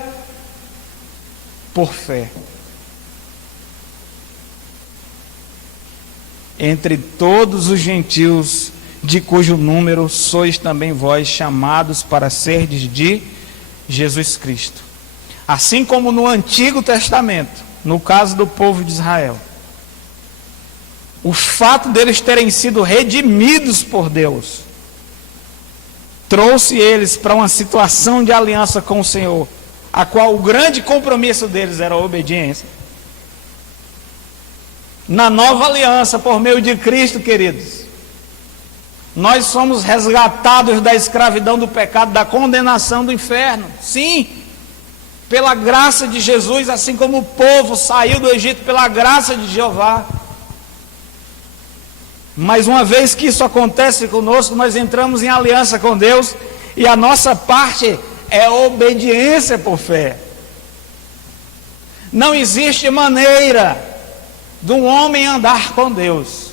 por fé. Entre todos os gentios, de cujo número sois também vós chamados para serdes de Jesus Cristo. Assim como no Antigo Testamento, no caso do povo de Israel, o fato deles terem sido redimidos por Deus trouxe eles para uma situação de aliança com o Senhor, a qual o grande compromisso deles era a obediência. Na nova aliança, por meio de Cristo, queridos, nós somos resgatados da escravidão do pecado, da condenação do inferno. Sim, pela graça de Jesus, assim como o povo saiu do Egito pela graça de Jeová. Mas uma vez que isso acontece conosco, nós entramos em aliança com Deus, e a nossa parte é obediência por fé. Não existe maneira de um homem andar com Deus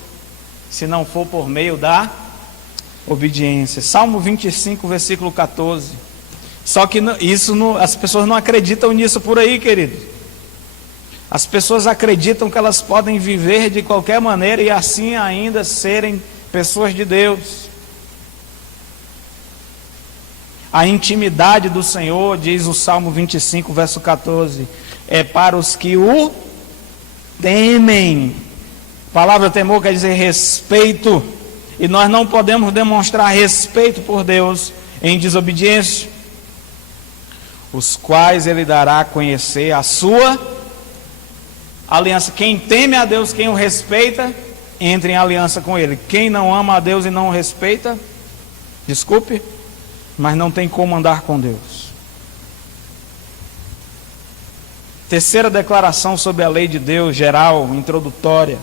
se não for por meio da obediência. Salmo 25, versículo 14. Só que as pessoas não acreditam nisso por aí, queridos. As pessoas acreditam que elas podem viver de qualquer maneira e assim ainda serem pessoas de Deus. A intimidade do Senhor, diz o Salmo 25, verso 14, é para os que o temem. A palavra temor quer dizer respeito, e nós não podemos demonstrar respeito por Deus em desobediência. os quais ele dará a conhecer a sua aliança. Quem teme a Deus, quem o respeita, entra em aliança com ele. Quem não ama a Deus e não o respeita, desculpe, mas não tem como andar com Deus. Terceira declaração sobre a lei de Deus, geral, introdutória,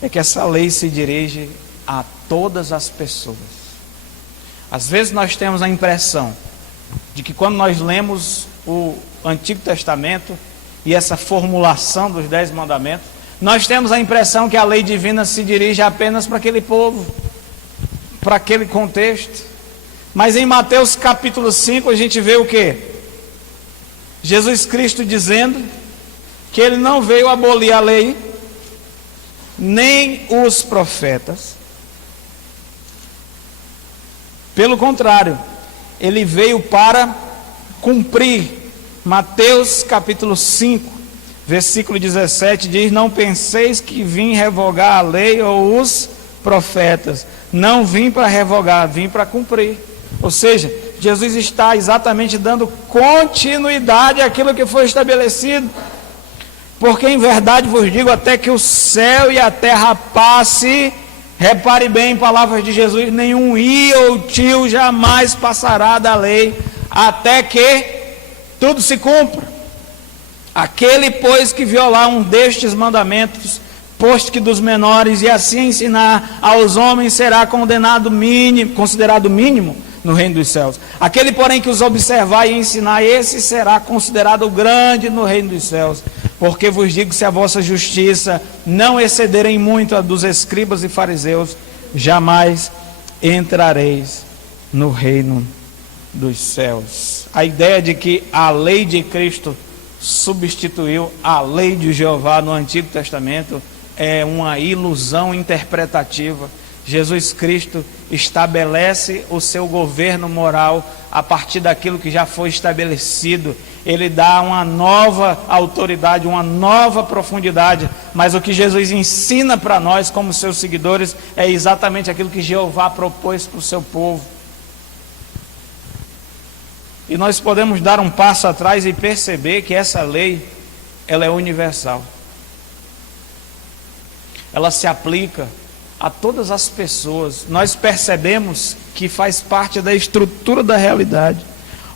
é que essa lei se dirige a todas as pessoas. Às vezes nós temos a impressão de que quando nós lemos o Antigo Testamento e essa formulação dos 10 mandamentos, nós temos a impressão que a lei divina se dirige apenas para aquele povo, para aquele contexto. Mas em Mateus capítulo 5 a gente vê o quê? Jesus Cristo dizendo que ele não veio abolir a lei, nem os profetas. Pelo contrário, ele veio para cumprir. Mateus capítulo 5, versículo 17 diz: não penseis que vim revogar a lei ou os profetas. Não vim para revogar, vim para cumprir. Ou seja, Jesus está exatamente dando continuidade àquilo que foi estabelecido. Porque em verdade vos digo, até que o céu e a terra passe, repare bem em palavras de Jesus, nenhum i ou tio jamais passará da lei, até que tudo se cumpra. Aquele, pois, que violar um destes mandamentos, posto que dos menores, e assim ensinar aos homens, será condenado mínimo, considerado mínimo no reino dos céus. Aquele, porém, que os observar e ensinar, esse será considerado grande no reino dos céus. Porque vos digo, se a vossa justiça não excederem muito a dos escribas e fariseus, jamais entrareis no reino dos céus. A ideia de que a lei de Cristo substituiu a lei de Jeová no Antigo Testamento é uma ilusão interpretativa. Jesus Cristo estabelece o seu governo moral a partir daquilo que já foi estabelecido. Ele dá uma nova autoridade, uma nova profundidade, mas o que Jesus ensina para nós como seus seguidores é exatamente aquilo que Jeová propôs para o seu povo. E nós podemos dar um passo atrás e perceber que essa lei, ela é universal. Ela se aplica a todas as pessoas. Nós percebemos que faz parte da estrutura da realidade.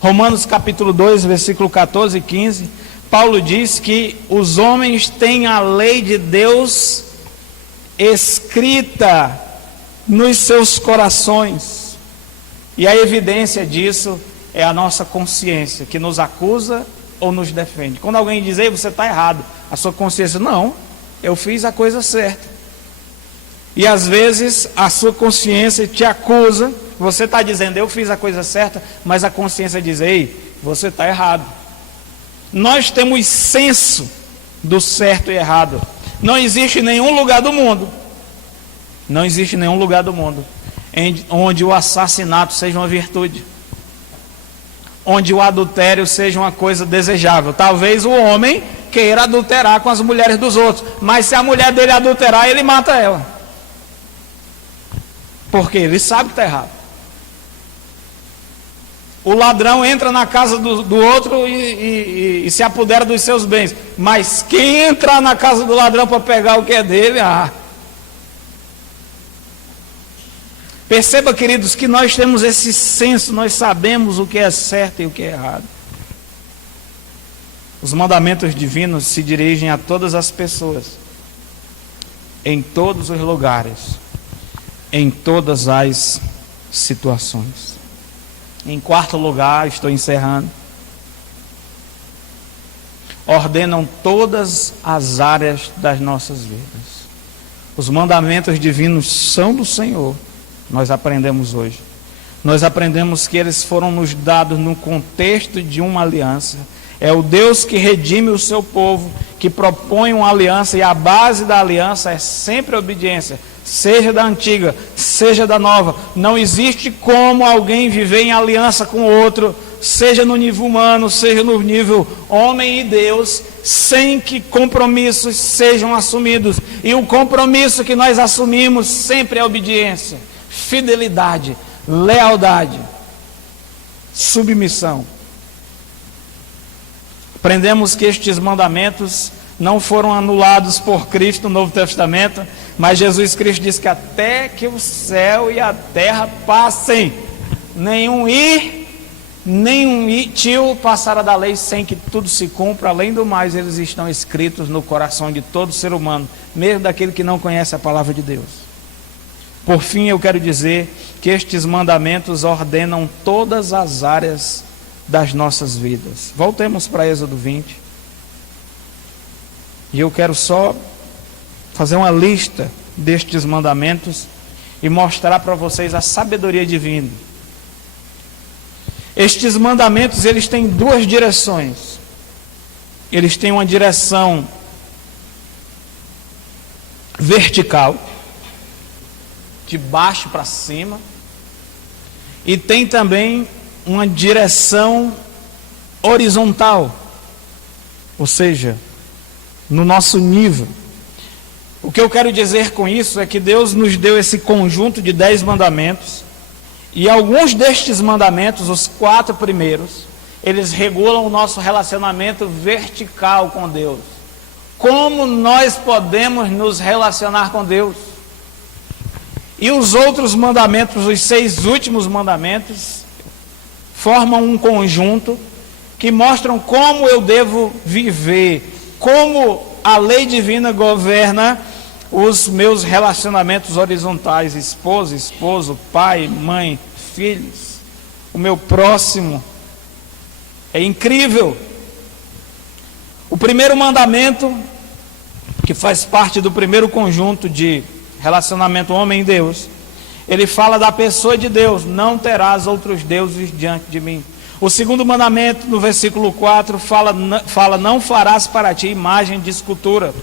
Romanos capítulo 2, versículo 14 e 15, Paulo diz que os homens têm a lei de Deus escrita nos seus corações. E a evidência disso é a nossa consciência, que nos acusa ou nos defende. Quando alguém diz: ei, você está errado, a sua consciência: não, eu fiz a coisa certa. E às vezes a sua consciência te acusa, você está dizendo: eu fiz a coisa certa, mas a consciência diz: ei, você está errado. Nós temos senso do certo e errado. Não existe nenhum lugar do mundo, não existe nenhum lugar do mundo onde o assassinato seja uma virtude, onde o adultério seja uma coisa desejável. Talvez o homem queira adulterar com as mulheres dos outros, mas se a mulher dele adulterar, ele mata ela, porque ele sabe que está errado. O ladrão entra na casa do outro e se apodera dos seus bens, mas quem entrar na casa do ladrão para pegar o que é dele, Perceba, queridos, que nós temos esse senso, nós sabemos o que é certo e o que é errado. Os mandamentos divinos se dirigem a todas as pessoas, em todos os lugares, em todas as situações. Em quarto lugar, estou encerrando, ordenam todas as áreas das nossas vidas. Os mandamentos divinos são do Senhor. Nós aprendemos hoje. Nós aprendemos que eles foram nos dados no contexto de uma aliança. É o Deus que redime o seu povo, que propõe uma aliança, e a base da aliança é sempre a obediência, seja da antiga, seja da nova. Não existe como alguém viver em aliança com o outro, seja no nível humano, seja no nível homem e Deus, sem que compromissos sejam assumidos. E o compromisso que nós assumimos sempre é obediência, fidelidade, lealdade, submissão. Aprendemos que estes mandamentos não foram anulados por Cristo no Novo Testamento, mas Jesus Cristo diz que até que o céu e a terra passem, nenhum tio passará da lei sem que tudo se cumpra. Além do mais, eles estão escritos no coração de todo ser humano, mesmo daquele que não conhece a palavra de Deus. Por fim, eu quero dizer que estes mandamentos ordenam todas as áreas das nossas vidas. Voltemos para Êxodo 20. E eu quero só fazer uma lista destes mandamentos e mostrar para vocês a sabedoria divina. Estes mandamentos, eles têm duas direções. Eles têm uma direção vertical, de baixo para cima, e tem também uma direção horizontal, ou seja, no nosso nível. O que eu quero dizer com isso é que Deus nos deu esse conjunto de 10 mandamentos, e alguns destes mandamentos, os 4 primeiros, eles regulam o nosso relacionamento vertical com Deus. Como nós podemos nos relacionar com Deus? E os outros mandamentos, os 6 últimos mandamentos, formam um conjunto que mostram como eu devo viver, como a lei divina governa os meus relacionamentos horizontais, esposa, esposo, pai, mãe, filhos, o meu próximo. É incrível. O primeiro mandamento, que faz parte do primeiro conjunto de relacionamento homem e Deus, ele fala da pessoa de Deus: não terás outros deuses diante de mim. O segundo mandamento, no versículo 4, fala não farás para ti imagem de escultura.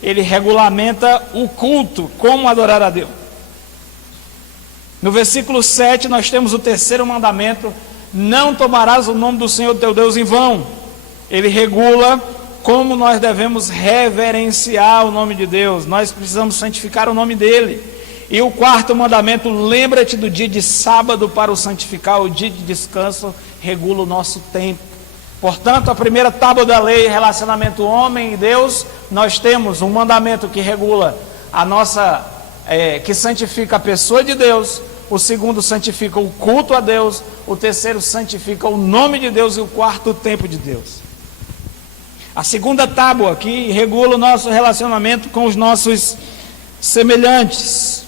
Ele regulamenta o culto, como adorar a Deus. No versículo 7, nós temos o terceiro mandamento: não tomarás o nome do Senhor teu Deus em vão. Ele regula como nós devemos reverenciar o nome de Deus. Nós precisamos santificar o nome dele. E o quarto mandamento: lembra-te do dia de sábado para o santificar. O dia de descanso regula o nosso tempo. Portanto, a primeira tábua da lei, relacionamento homem e Deus, nós temos um mandamento que regula a nossa, que santifica a pessoa de Deus. O segundo santifica o culto a Deus. O terceiro santifica o nome de Deus. E o quarto, o tempo de Deus. A segunda tábua que regula o nosso relacionamento com os nossos semelhantes.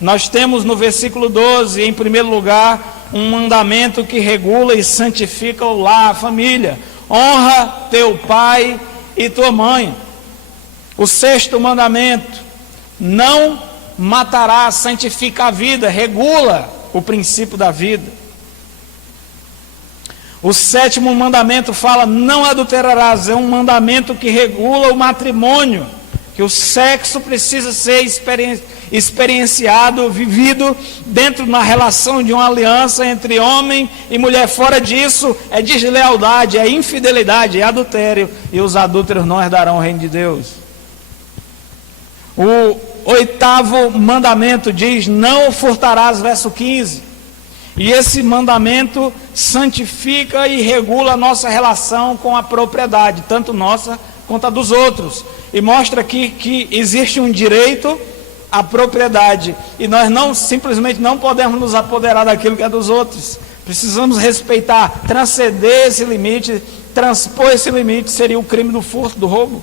Nós temos no versículo 12, em primeiro lugar, um mandamento que regula e santifica o lar, a família. Honra teu pai e tua mãe. O sexto mandamento: não matarás, santifica a vida, regula o princípio da vida. O sétimo mandamento fala: não adulterarás. É um mandamento que regula o matrimônio, que o sexo precisa ser experienciado, vivido dentro de uma relação de uma aliança entre homem e mulher. Fora disso é deslealdade, é infidelidade, é adultério, e os adúlteros não herdarão o reino de Deus. O oitavo mandamento diz: não furtarás, verso 15. E esse mandamento santifica e regula a nossa relação com a propriedade, tanto nossa quanto a dos outros, e mostra aqui que existe um direito à propriedade, e nós simplesmente não podemos nos apoderar daquilo que é dos outros. Precisamos respeitar, transcender esse limite. Transpor esse limite seria o crime do furto, do roubo.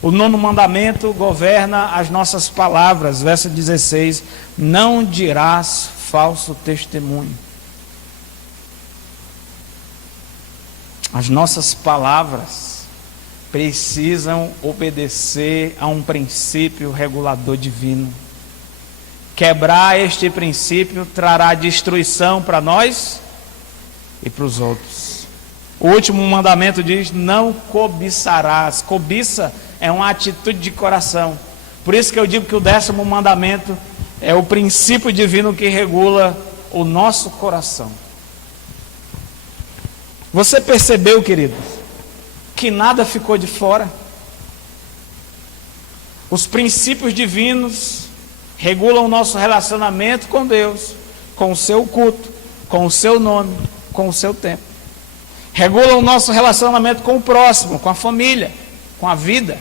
O nono mandamento governa as nossas palavras, verso 16: não dirás falso testemunho. As nossas palavras precisam obedecer a um princípio regulador divino. Quebrar este princípio trará destruição para nós e para os outros. O último mandamento diz: não cobiçarás. Cobiça é uma atitude de coração. Por isso que eu digo que o 10º mandamento é o princípio divino que regula o nosso coração. Você percebeu, queridos, que nada ficou de fora? Os princípios divinos regulam o nosso relacionamento com Deus, com o seu culto, com o seu nome, com o seu tempo. Regula o nosso relacionamento com o próximo, com a família, com a vida,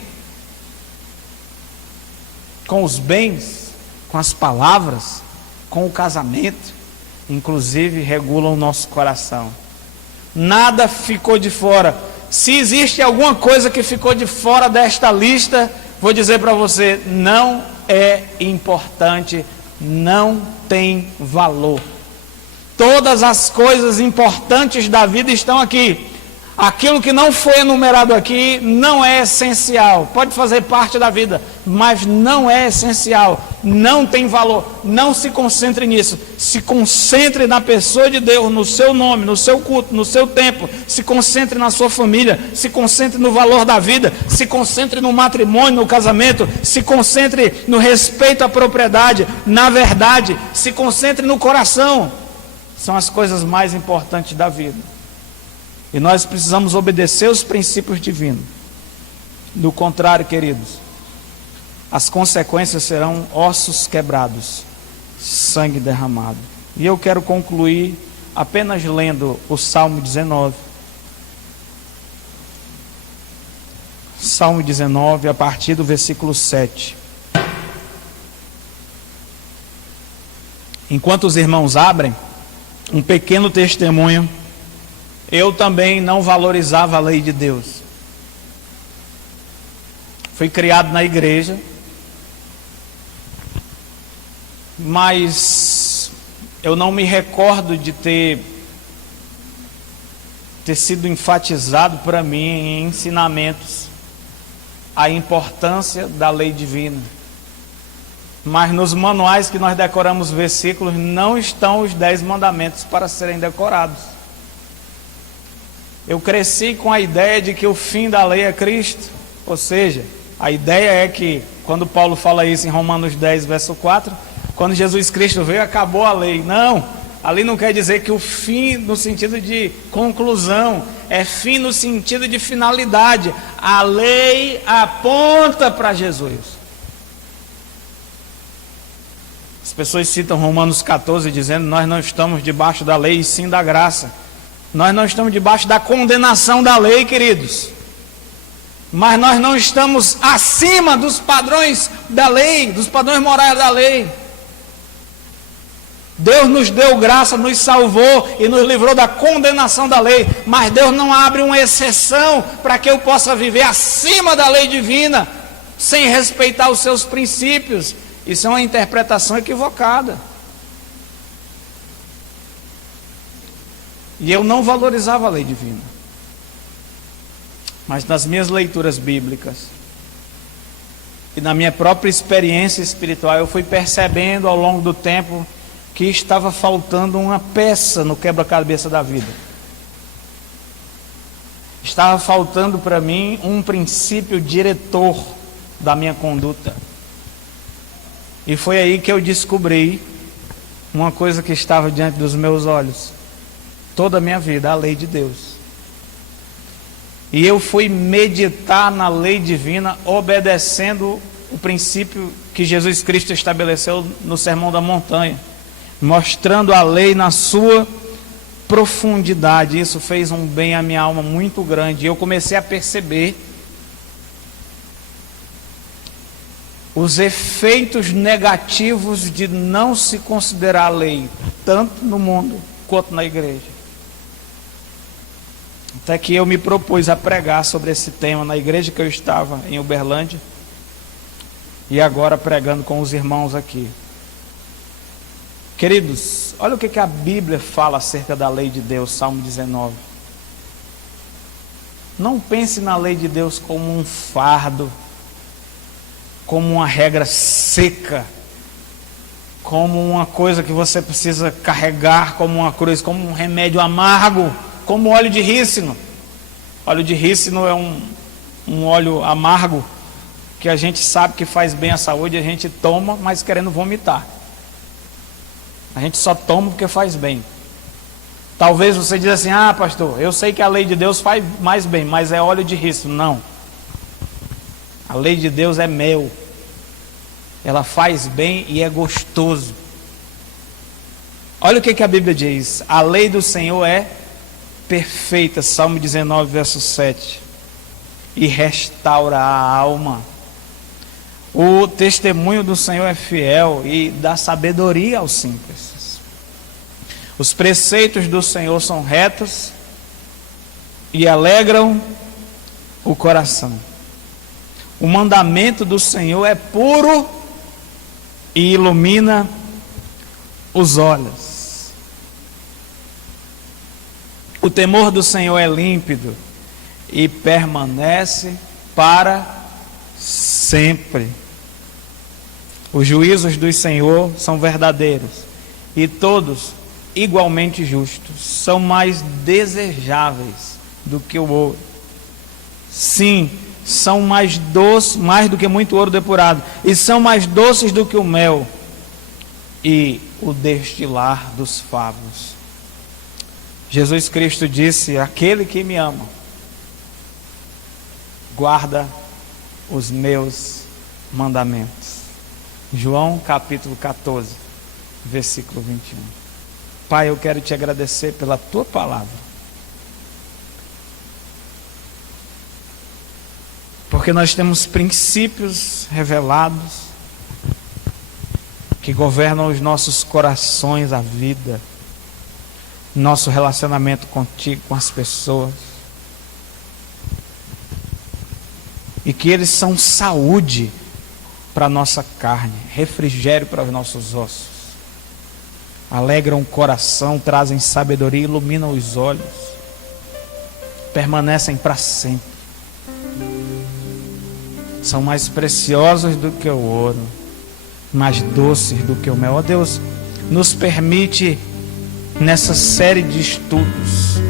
com os bens, com as palavras, com o casamento. Inclusive regula o nosso coração. Nada ficou de fora. Se existe alguma coisa que ficou de fora desta lista, vou dizer para você, não é importante, não tem valor. Todas as coisas importantes da vida estão aqui. Aquilo que não foi enumerado aqui não é essencial. Pode fazer parte da vida, mas não é essencial. Não tem valor. Não se concentre nisso. Se concentre na pessoa de Deus, no seu nome, no seu culto, no seu tempo. Se concentre na sua família. Se concentre no valor da vida. Se concentre no matrimônio, no casamento. Se concentre no respeito à propriedade, na verdade. Se concentre no coração. São as coisas mais importantes da vida. E nós precisamos obedecer os princípios divinos. Do contrário, queridos, as consequências serão ossos quebrados, sangue derramado. E eu quero concluir apenas lendo o Salmo 19. Salmo 19, a partir do versículo 7. Enquanto os irmãos abrem, um pequeno testemunho. Eu também não valorizava a lei de Deus. Fui criado na igreja, mas eu não me recordo de ter sido enfatizado para mim em ensinamentos a importância da lei divina. Mas nos manuais que nós decoramos versículos, não estão os 10 mandamentos para serem decorados. Eu cresci com a ideia de que o fim da lei é Cristo. Ou seja, a ideia é que, quando Paulo fala isso em Romanos 10, verso 4, quando Jesus Cristo veio, acabou a lei. Não, ali não quer dizer que o fim no sentido de conclusão, é fim no sentido de finalidade. A lei aponta para Jesus. As pessoas citam Romanos 14 dizendo: nós não estamos debaixo da lei, e sim da graça. Nós não estamos debaixo da condenação da lei, queridos. Mas nós não estamos acima dos padrões da lei, dos padrões morais da lei. Deus nos deu graça, nos salvou e nos livrou da condenação da lei. Mas Deus não abre uma exceção para que eu possa viver acima da lei divina, sem respeitar os seus princípios. Isso é uma interpretação equivocada. E eu não valorizava a lei divina. Mas nas minhas leituras bíblicas e na minha própria experiência espiritual, eu fui percebendo ao longo do tempo que estava faltando uma peça no quebra-cabeça da vida. Estava faltando para mim um princípio diretor da minha conduta. E foi aí que eu descobri uma coisa que estava diante dos meus olhos. Toda a minha vida, a lei de Deus. E eu fui meditar na lei divina, obedecendo o princípio que Jesus Cristo estabeleceu no Sermão da Montanha, mostrando a lei na sua profundidade. Isso fez um bem à minha alma muito grande. E eu comecei a perceber os efeitos negativos de não se considerar a lei, tanto no mundo quanto na igreja. Até que eu me propus a pregar sobre esse tema na igreja que eu estava, em Uberlândia, e agora pregando com os irmãos aqui. Queridos, olha o que a Bíblia fala acerca da lei de Deus, Salmo 19. Não pense na lei de Deus como um fardo, como uma regra seca, como uma coisa que você precisa carregar como uma cruz, como um remédio amargo, como óleo de rícino. Óleo de rícino é um óleo amargo que a gente sabe que faz bem à saúde, a gente toma, mas querendo vomitar. A gente só toma porque faz bem. Talvez você diga assim: ah, pastor, eu sei que a lei de Deus faz mais bem, mas é óleo de rícino. Não. A lei de Deus é mel. Ela faz bem e é gostoso. Olha o que a Bíblia diz: a lei do Senhor é perfeita, Salmo 19, verso 7, e restaura a alma. O testemunho do Senhor é fiel e dá sabedoria aos simples. Os preceitos do Senhor são retos e alegram o coração. O mandamento do Senhor é puro e ilumina os olhos. O temor do Senhor é límpido e permanece para sempre. Os juízos do Senhor são verdadeiros e todos igualmente justos. São mais desejáveis do que o ouro. Sim, são mais doces, mais do que muito ouro depurado, e são mais doces do que o mel e o destilar dos favos. Jesus Cristo disse: aquele que me ama guarda os meus mandamentos. João capítulo 14, versículo 21. Pai, eu quero te agradecer pela tua palavra, porque nós temos princípios revelados que governam os nossos corações, a vida, nosso relacionamento contigo, com as pessoas, e que eles são saúde para a nossa carne, refrigério para os nossos ossos, alegram o coração, trazem sabedoria, iluminam os olhos, permanecem para sempre, são mais preciosos do que o ouro, mais doces do que o mel. Ó Deus, nos permite nessa série de estudos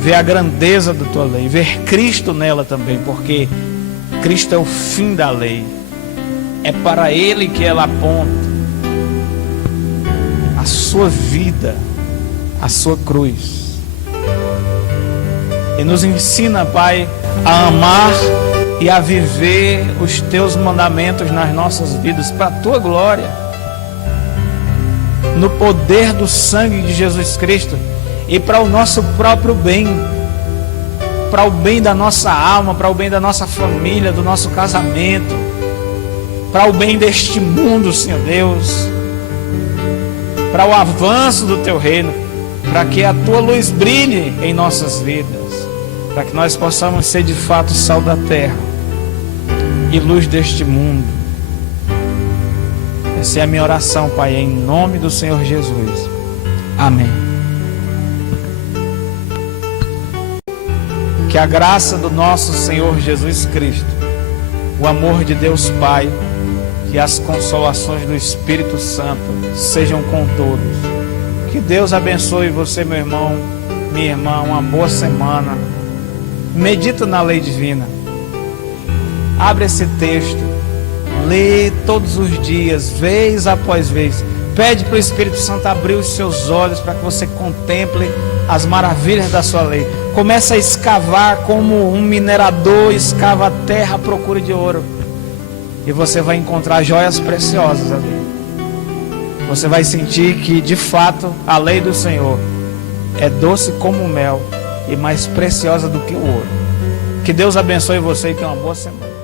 ver a grandeza da tua lei, ver Cristo nela também, porque Cristo é o fim da lei, é para Ele que ela aponta, a sua vida, a sua cruz, e nos ensina, Pai, a amar e a viver os teus mandamentos nas nossas vidas, para a tua glória, no poder do sangue de Jesus Cristo, e para o nosso próprio bem, para o bem da nossa alma, para o bem da nossa família, do nosso casamento, para o bem deste mundo, Senhor Deus, para o avanço do teu reino, para que a tua luz brilhe em nossas vidas, para que nós possamos ser de fato sal da terra e luz deste mundo. Essa é a minha oração, Pai, em nome do Senhor Jesus. Amém. Que a graça do nosso Senhor Jesus Cristo, o amor de Deus Pai e as consolações do Espírito Santo sejam com todos. Que Deus abençoe você, meu irmão, minha irmã, uma boa semana. Medita na lei divina. Abre esse texto, lê todos os dias, vez após vez. Pede para o Espírito Santo abrir os seus olhos para que você contemple as maravilhas da sua lei. Começa a escavar como um minerador escava a terra à procura de ouro. E você vai encontrar joias preciosas ali. Você vai sentir que de fato a lei do Senhor é doce como o mel e mais preciosa do que o ouro. Que Deus abençoe você e tenha uma boa semana.